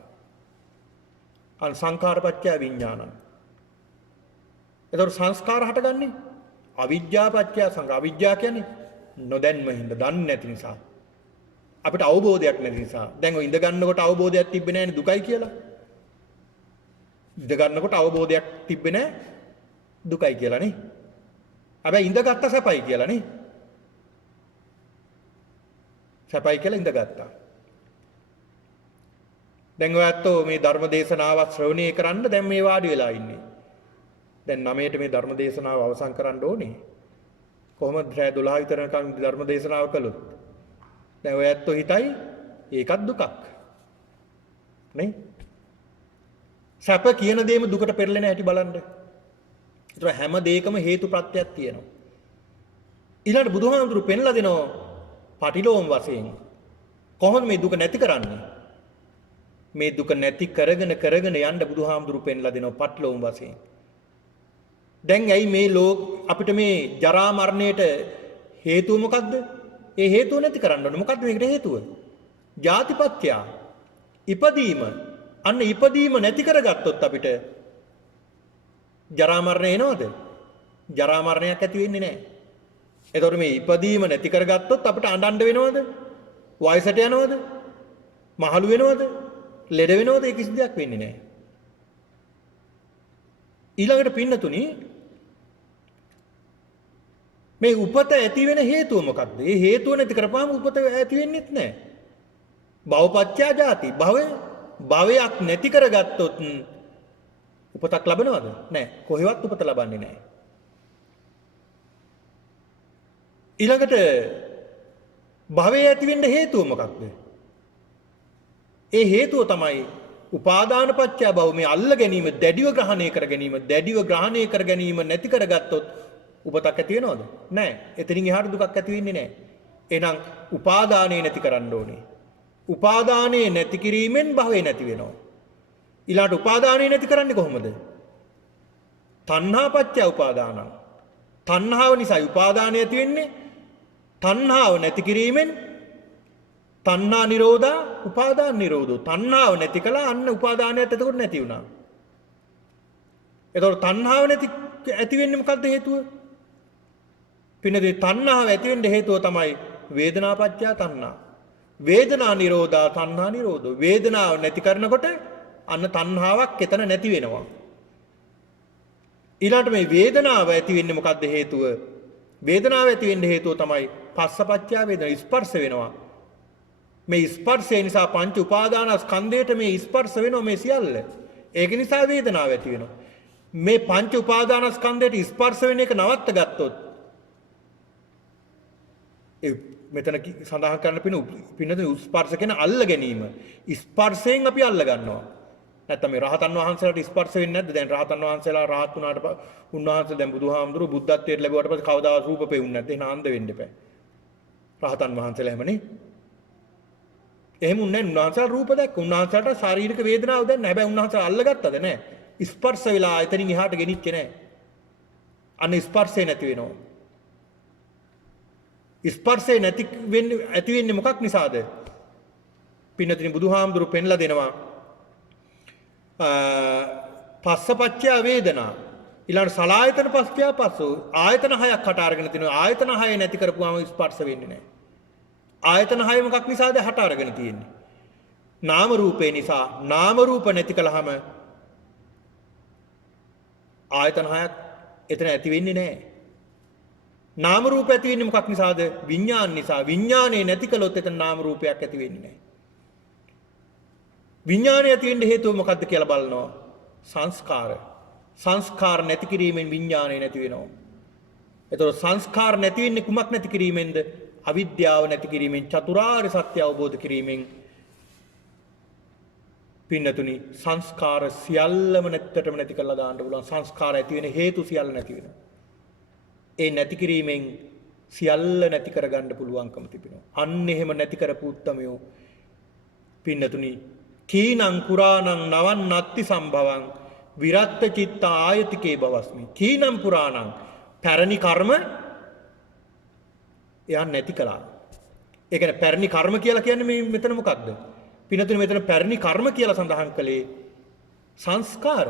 අන් සංඛාරපච්චය විඥානං. එතකොට සංස්කාර හටගන්නේ අවිද්‍යාපච්චය සංඛාර. අවිද්‍යාව කියන්නේ නොදැන්ම හින්දා, දන්නේ නැති නිසා. අපිට අවබෝධයක් නැති නිසා. දැන් ඔය ඉඳ ගන්නකොට අවබෝධයක් තිබ්බේ නැහැ නේ දුකයි කියලා. ඉඳ ගන්නකොට අවබෝධයක් තිබ්බේ නැහැ දුකයි කියලා නේ. හැබැයි ඉඳගත්ත සැපයි කියලා නේ. සැපයි කියලා ඉඳගත්තා. දැන් ඔයත්ෝ මේ ධර්ම දේශනාව ශ්‍රවණය කරන්න දැන් මේ වාඩි වෙලා ඉන්නේ. දැන් 9ට මේ ධර්ම දේශනාව අවසන් කරන්න ඕනේ. කොහොමද රෑ 12 විතර නිකන් ධර්ම දේශනාව කළොත්? දැන් ඔයත්ෝ හිතයි ඒකත් දුකක්. නේ? සැප කියන දේම දුකට පෙරලෙන හැටි බලන්න. ඒතර හැම දෙයකම හේතු ප්‍රත්‍යක් තියෙනවා. ඊළඟට බුදුහාමුදුරු පෙන්ලා දෙනවා පටිලෝම වශයෙන් කොහොමද මේ දුක නැති කරන්නේ? මේ දුක නැති කරගෙන යන්න බුදුහාමුදුරු පෙන්ලා දෙනවා පටිලෝම වශයෙන්. දැන් ඇයි මේ අපිට මේ ජරා මරණයට හේතුව මොකද්ද? ඒ හේතුව නැති කරන්න ඕනේ. මොකද්ද මේකට හේතුව? ජාතිපත්‍ය. ඉපදීම. අන්න ඉපදීම නැති කරගත්තොත් අපිට ජරා මරණය එනවද? ජරා මරණයක් ඇති වෙන්නේ නැහැ. එතකොට මේ ඉපදීම නැති කරගත්තොත් අපිට අඬන්න වෙනවද? වයසට යනවද? මහලු වෙනවද? ලෙඩ වෙනවද? ඒ කිසි දෙයක් වෙන්නේ නැහැ. ඊළඟට පින්නතුනි මේ උපත ඇති වෙන හේතුව මොකක්ද? ඒ හේතුව නැති කරපුවාම උපත ඇති වෙන්නේත් නැහැ. භවපච්චය ජාති. භවයක් නැති කරගත්තොත් උපතක් ලැබනවද? නැහැ. කොහෙවත් උපත ලබන්නේ නැහැ. ඊළඟට භවය ඇති වෙන්න හේතුව මොකක්ද? ඒ හේතුව තමයි උපාදාන පත්‍ය භව. මේ අල්ල ගැනීම, දැඩිව ග්‍රහණය කර ගැනීම නැති කරගත්තොත් උපතක් ඇති වෙනවද? නැහැ. එතනින් එහාට දුකක් ඇති වෙන්නේ නැහැ. එහෙනම් උපාදානය නැති කරන්න ඕනේ. උපාදානය නැති කිරීමෙන් භවය නැති වෙනවා. ඊළාට උපාදානය නැති කරන්නේ කොහොමද? තණ්හා පත්‍ය උපාදානං. තණ්හාව නිසා උපාදානය ඇති වෙන්නේ. තණ්හාව නැති කිරීමෙන් තණ්හා නිරෝධා උපාදාන නිරෝධෝ. තණ්හාව නැති කළා අන්න උපාදානයත් එතකොට නැති වුණා. එතකොට තණ්හාව නැති ඇති වෙන්නේ මොකද්ද හේතුව? පින්නදී තණ්හාව ඇති වෙන්න හේතුව තමයි වේදනාපච්චය තණ්හා. වේදනා නිරෝධා තණ්හා නිරෝධෝ. වේදනාව නැති කරනකොට අන්න තණ්හාවක් එතන නැති වෙනවා. ඊළඟට මේ වේදනාව ඇති වෙන්නේ මොකද්ද හේතුව? වේදනාව ඇති වෙන්න හේතුව තමයි පස්සපච්චය වේදනා. ස්පර්ශ වෙනවා. මේ ස්පර්ශය නිසා පංච උපාදානස්කන්ධයට මේ ස්පර්ශ වෙනවා මේ සියල්ල. ඒක නිසා වේදනාව ඇති වෙනවා. මේ පංච උපාදානස්කන්ධයට ස්පර්ශ වෙන එක නවත්ත ගත්තොත් මෙතන සඳහන් කරන්න පින්නතුනි ස්පර්ශ කියන අල්ල ගැනීම. ස්පර්ශයෙන් අපි අල්ල ගන්නවා. නැත්නම් මේ රහතන් වහන්සේලාට ස්පර්ශ වෙන්නේ නැද්ද? දැන් රහතන් වහන්සේලා රහත් වුණාට උන්වහන්සේ දැන් බුදුහාමුදුරු බුද්ධත්වයට ලැබුවාට පස්සේ කවදාවත් රූප පෙවුන්නේ නැද්ද? එහෙනම් අන්ධ වෙන්න එපා. රහතන් වහන්සේලා හැමනේ. එහෙම උන්නේ නැහැ. උන්වහන්සේලා රූප දැක්ක. උන්වහන්සේලාට ශාරීරික වේදනාවක් දැන් නැහැ. හැබැයි උන්වහන්සේලා අල්ලගත්තද නැහැ. ස්පර්ශ වෙලා එතනින් එහාට ගෙනිච්චේ නැහැ. අන්න ස්පර්ශය නැති වෙනවා. ස්පර්ශය නැති වෙන්නේ ඇති වෙන්නේ මොකක් නිසාද? පින්නතිනි බුදුහාමුදුරු පෙන්ලා දෙනවා පස්සපච්චය වේදනා. ඊළඟ සලායතන පස්චය පස්සෝ. ආයතන හයක් හට අරගෙන තිනවා. ආයතන හය නැති කරපුවාම ස්පර්ශ වෙන්නේ නැහැ. ආයතන හය මොකක් නිසාද හට අරගෙන තියෙන්නේ? නාම රූපේ නිසා. නාම රූප නැති කළාම ආයතන හයක් එතන ඇති වෙන්නේ නැහැ. නාම රූප ඇති වෙන්නේ මොකක් නිසාද? විඥාන නිසා. විඥානේ නැති කළොත් එතන නාම රූපයක් ඇති වෙන්නේ නැහැ. විඥානය ඇති වෙන්න හේතුව මොකක්ද කියලා බලනවා. සංස්කාර. සංස්කාර නැති කිරීමෙන් විඥානය නැති වෙනවා. එතකොට සංස්කාර නැති වෙන්නේ කුමක් නැති කිරීමෙන්ද? අවිද්‍යාව නැති කිරීමෙන්, චතුරාර්ය සත්‍ය අවබෝධ කිරීමෙන්. පින්නතුනි සංස්කාර සියල්ලම නැත්තටම නැති කරලා දාන්න පුළුවන්. සංස්කාර ඇති වෙන හේතු සියල්ල නැති වෙනවා. ඒ නැති කිරීමෙන් සියල්ල නැති කරගන්න පුළුවන්කම තිබෙනවා. අන්න එහෙම නැති කරපු උත්තමයෝ පින්නතුනි කීනං පුරාණං නවන් නත්ති සම්භවං විරත්ත චිත්ත ආයතිකේ බවස්මි. කීනම් පුරාණං පැරණි කර්ම එයා නැති කළා. ඒ කියන්නේ පැරණි කර්ම කියලා කියන්නේ මේ මෙතන මොකක්ද? පින්නතුනි මෙතන පැරණි කර්ම කියලා සඳහන් කළේ සංස්කාර.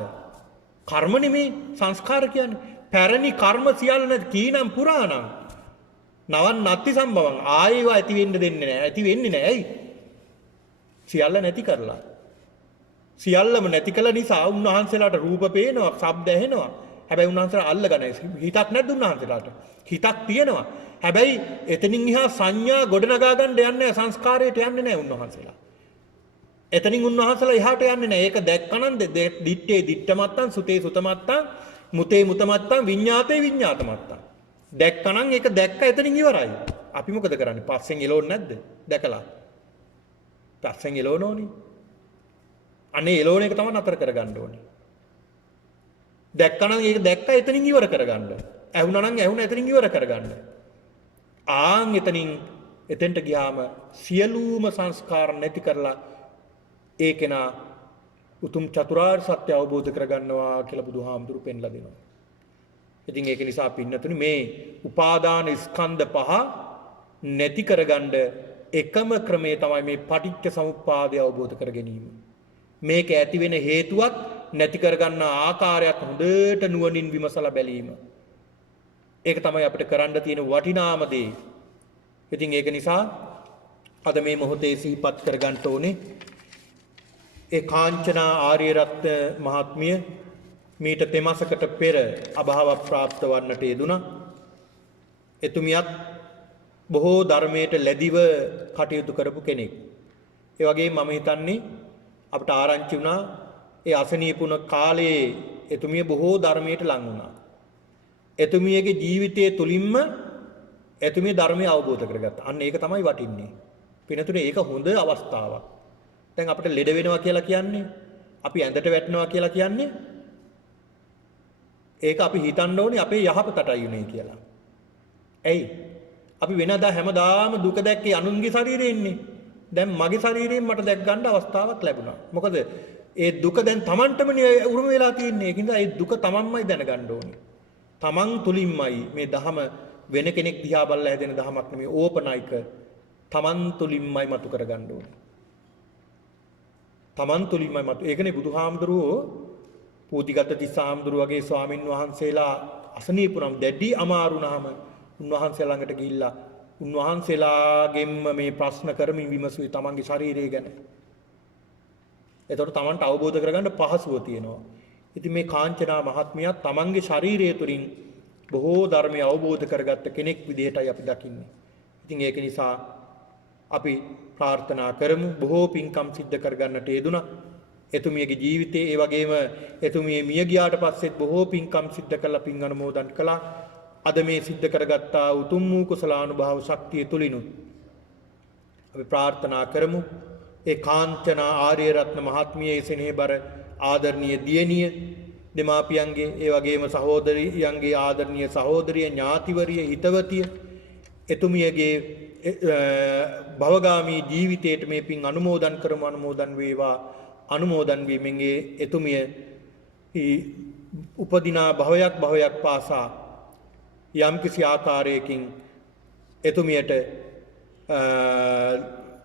කර්ම නෙමේ සංස්කාර කියන්නේ. පැරණි කර්ම සියල්ල නැති කීනම් පුරාණං. නවන් නත්ති සම්භවං. ආයෙව ඇති වෙන්න දෙන්නේ නැහැ. ඇති වෙන්නේ නැහැ. ඇයි? සියල්ල නැති කරලා. සියල්ලම නැති කළ නිසා උන්වහන්සේලාට රූප පේනවා, ශබ්ද ඇහෙනවා. හැබැයි උන්වහන්සේලා අල්ලගන්නේ හිතක් නැද්ද උන්වහන්සේලාට? හිතක් තියෙනවා. හැබැයි එතනින් එහා සංඥා ගොඩනගා ගන්න යන්නේ නැහැ, සංස්කාරයට යන්නේ නැහැ උන්වහන්සේලා. එතනින් උන්වහන්සේලා එහාට යන්නේ නැහැ. ඒක දැක්කනම් දිත්තේ දිත්තමත්තන්, සුතේ සුතමත්තන්, මුතේ මුතමත්තන්, විඤ්ඤාතේ විඤ්ඤාතමත්තන්. දැක්කනම් ඒක දැක්ක එතනින් ඉවරයි. අපි මොකද කරන්නේ? පස්සෙන් එලෝන්නේ නැද්ද? දැකලා. පස්සෙන් එලෝනෝනේ. අනේ එලෝන එක තමයි නතර කරගන්න ඕනේ. දැක්කනම් ඒක දැක්ක එතනින් ඉවර කරගන්න. ඇහුණා නම් ඇහුණ එතනින් ඉවර කරගන්න. ආන් එතනින් එතෙන්ට ගියාම සියලුම සංස්කාර නැති කරලා ඒකේනා උතුම් චතුරාර්ය සත්‍ය අවබෝධ කරගන්නවා කියලා බුදුහාමුදුරු පෙන්ලා දෙනවා. ඉතින් ඒක නිසා පින්නතුනි මේ උපාදාන ස්කන්ධ පහ නැති කරගන්න එකම ක්‍රමය තමයි මේ පටිච්ච සමුප්පාදය අවබෝධ කර ගැනීම. මේක ඇති වෙන හේතුවත් නැති කරගන්න ආකාරයත් හොඳට නුවණින් විමසලා බැලීම. ඒක තමයි අපිට කරන්න තියෙන වටිනාම දේ. ඉතින් ඒක නිසා අද මේ මොහොතේ සිහිපත් කරගන්න ඕනේ ඒ කාංචනා ආර්යරත්න මහත්මිය මීට තෙමසකට පෙර අභාව ප්‍රාප්ත වන්නට යෙදුණා. එතුමියත් බොහෝ ධර්මයට ලැබිව කටයුතු කරපු කෙනෙක්. ඒ වගේම මම හිතන්නේ අපට ආරංචි වුණා ඒ අසනීපුණ කාලයේ එතුමිය බොහෝ ධර්මයට ලං වුණා. එතුමියගේ ජීවිතය තුලින්ම එතුමිය ධර්මය අවබෝධ කරගත්තා. අන්න ඒක තමයි වටින්නේ. පිනතුනේ ඒක හොඳ අවස්ථාවක්. දැන් අපිට ලෙඩ වෙනවා කියලා කියන්නේ අපි ඇඳට වැටෙනවා කියලා කියන්නේ ඒක අපි හිතන්න ඕනේ අපේ යහපතටයි උනේ කියලා. ඇයි? අපි වෙනදා හැමදාම දුක දැක්කේ අනුන්ගේ ශරීරේ ඉන්නේ. දැන් මගේ ශරීරයෙන් මට දැක් ගන්න අවස්ථාවක් ලැබුණා. මොකද ඒ දුක දැන් Tamanටම උරුම වෙලා තියෙන්නේ. ඒකින්ද ඒ දුක Tamanමයි දැනගන්න ඕනේ. Taman තුලින්මයි මේ ධහම වෙන කෙනෙක් දිහා බලලා හැදෙන ධමයක් නෙමෙයි ඕපනායික. Taman තුලින්මයි මතු කරගන්න ඕනේ. Taman තුලින්මයි මතු. ඒකනේ බුදුහාමුදුරුවෝ පූතිගත තිස්සාමුදුරුව වගේ ස්වාමින් වහන්සේලා අසනීපුනම් දැඩි අමාරුණාම උන්වහන්සේ ළඟට ගිහිල්ලා උන්වහන්සේලාගෙන්ම මේ ප්‍රශ්න කරමින් විමසුවේ තමන්ගේ ශරීරය ගැන. එතකොට තමන්ට අවබෝධ කරගන්න පහසුව තියෙනවා. ඉතින් මේ කාංචනා මහත්මිය තමන්ගේ ශරීරය තුලින් බොහෝ ධර්මය අවබෝධ කරගත්ත කෙනෙක් විදිහටයි අපි දකින්නේ. ඉතින් ඒක නිසා අපි ප්‍රාර්ථනා කරමු බොහෝ පින්කම් සිද්ධ කරගන්නට යෙදුණා. එතුමියගේ ජීවිතේ ඒ වගේම එතුමිය මිය ගියාට පස්සෙත් බොහෝ පින්කම් සිද්ධ කළා පින් අනුමෝදන් කළා. අද මේ සිද්ධ කරගත්තා උතුම් වූ කුසලානුභාව ශක්තිය තුලිනුත් අපි ප්‍රාර්ථනා කරමු ඒ කාංචනා ආර්යරත්න මහත්මියේ සෙනෙහබර ආදරණීය දියණිය දෙමාපියන්ගේ ඒ වගේම සහෝදරියන්ගේ ආදරණීය සහෝදරිය ඥාතිවරිය හිතවතිය එතුමියගේ භවගාමී ජීවිතයට මේ පින් අනුමෝදන් කරමු අනුමෝදන් වේවා අනුමෝදන් වීමෙන් එතුමිය උපදිනා භවයක් පාසා යම් කිසි ආකාරයකින් එතුමියට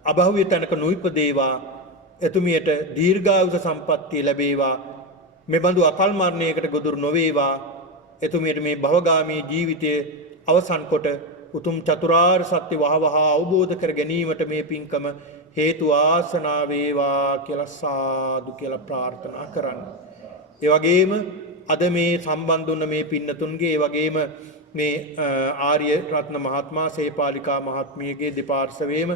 අභව්‍ය තැනක නොයිපදේවා එතුමියට දීර්ඝායුෂ සම්පන්නිය ලැබේවා මෙබඳු අකල් මරණයකට ගොදුරු නොවේවා එතුමියට මේ භවගාමී ජීවිතයේ අවසන් කොට උතුම් චතුරාර්ය සත්‍ය වහවහ අවබෝධ කර ගැනීමට මේ පින්කම හේතු ආසනා වේවා කියලා සාදු කියලා ප්‍රාර්ථනා කරන්න. ඒ වගේම අද මේ සම්බන්ධ වුණ මේ පින්නතුන්ගේ ඒ වගේම මේ ආර්ය රත්න මහත්මයා සේපාලිකා මහත්මියගේ දෙපාර්ශවයේම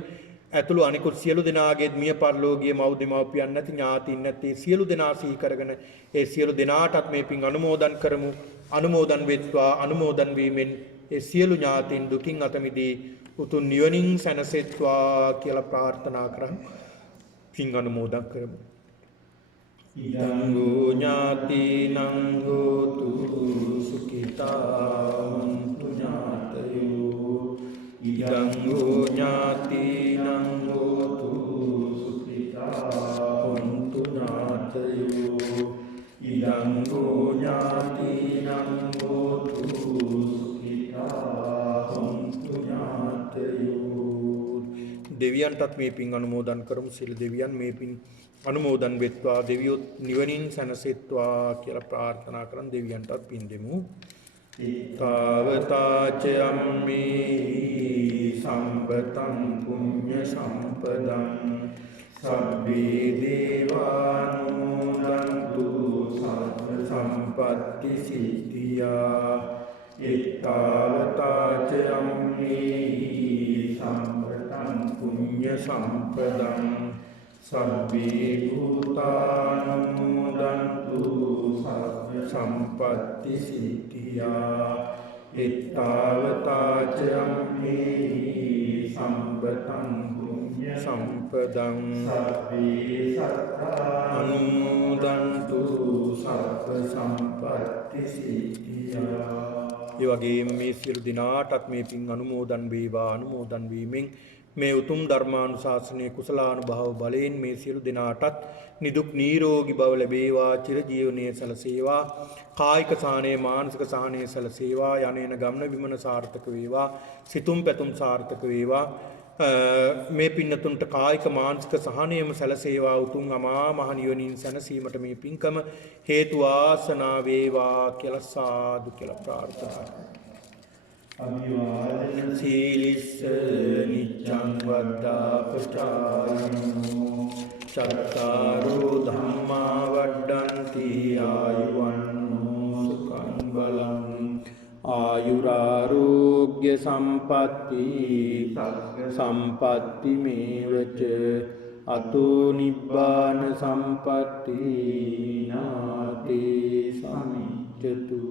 ඇතුළු අනිකුත් සියලු දෙනාගේ මිය පරලෝකීය මව් දෙමව්පියන් නැති ඥාතීන් නැති සියලු දෙනා සිහි කරගෙන ඒ සියලු දෙනාටත් මේ පින් අනුමෝදන් කරමු අනුමෝදන් වෙත්වා අනුමෝදන් වීමෙන් ඒ සියලු ඥාතීන් දුකින් අත මිදී උතුම් නිවනින් සැනසෙත්වා කියලා ප්‍රාර්ථනා කරන් පින් අනුමෝදන් කරමු. ඉදං වූ ඥාතිනං හෝතු සුඛිතා හොන්තු ඥාතයෝ ඉදං වූ ඥාතිනං හෝතු සුඛිතා හොන්තු ඥාතයෝ ඉදං වූ ඥාතිනං හෝතු සුඛිතා හොන්තු ඥාතයෝ දෙවියන්ටත් මේ පින් අනුමෝදන් කරමු. සියලු දෙවියන් මේ පින් අනුමෝදන් වෙත්වා. දෙවියොත් නිවනින් සැනසෙත්වා කියලා ප්‍රාර්ථනා කරන් දෙවියන්ටත් පින් දෙමු. තාවතාචයම්මේ සම්පතං පුඤ්ඤ සම්පදං සබ්බේ දේවානුමෝදන්තු සබ්බ සම්පත්ති සිද්ධියා. තාවතාචයම්මේ සම්පතං පුඤ්ඤ සම්පදං සබ්බේ භූතානුමෝදන්තු සබ්බ සම්පත්ති සිද්ධියා. තාවතාචයම්මේ සම්පතං පුඤ්ඤ සම්පදං සබ්බේ සත්තානුමෝදන්තු සබ්බ සම්පත්ති සිද්ධියා. ඒ වගේම මේ සියලු දිනාටත් මේ පින් අනුමෝදන් වේවා. අනුමෝදන් වීමෙන් මේ උතුම් ධර්මානුශාසනයේ කුසලානුභව බලයෙන් මේ සියලු දිනාටත් නිදුක් නිරෝගී බව ලැබේවා. චිරජීවනයේ සැලසේවා. කායික සහනය මානසික සහනය සැලසේවා. යන්නේන ගමන විමන සාර්ථක වේවා. සිතුම් පැතුම් සාර්ථක වේවා. මේ පින්නතුන්ට කායික මානසික සහනයම සැලසේවා. උතුම් අමා මහ නිවනින් සැනසීමට මේ පින්කම හේතු වාසනා වේවා කියලා සාදු කියලා ප්‍රාර්ථනා කරමු. අභිවාදන සීලිස්ස නිච්ඡං වද්දා පචායනෝ චත්තාරෝ ධම්මා වඩ්ඩන්ති ආයුවන්නෝ සුඛං බලං ආයුරාෝග්‍ය සම්පatti සම්පatti මේවච අතෝ නිබ්බාන සම්පatti නාති සමිච්ඡතු.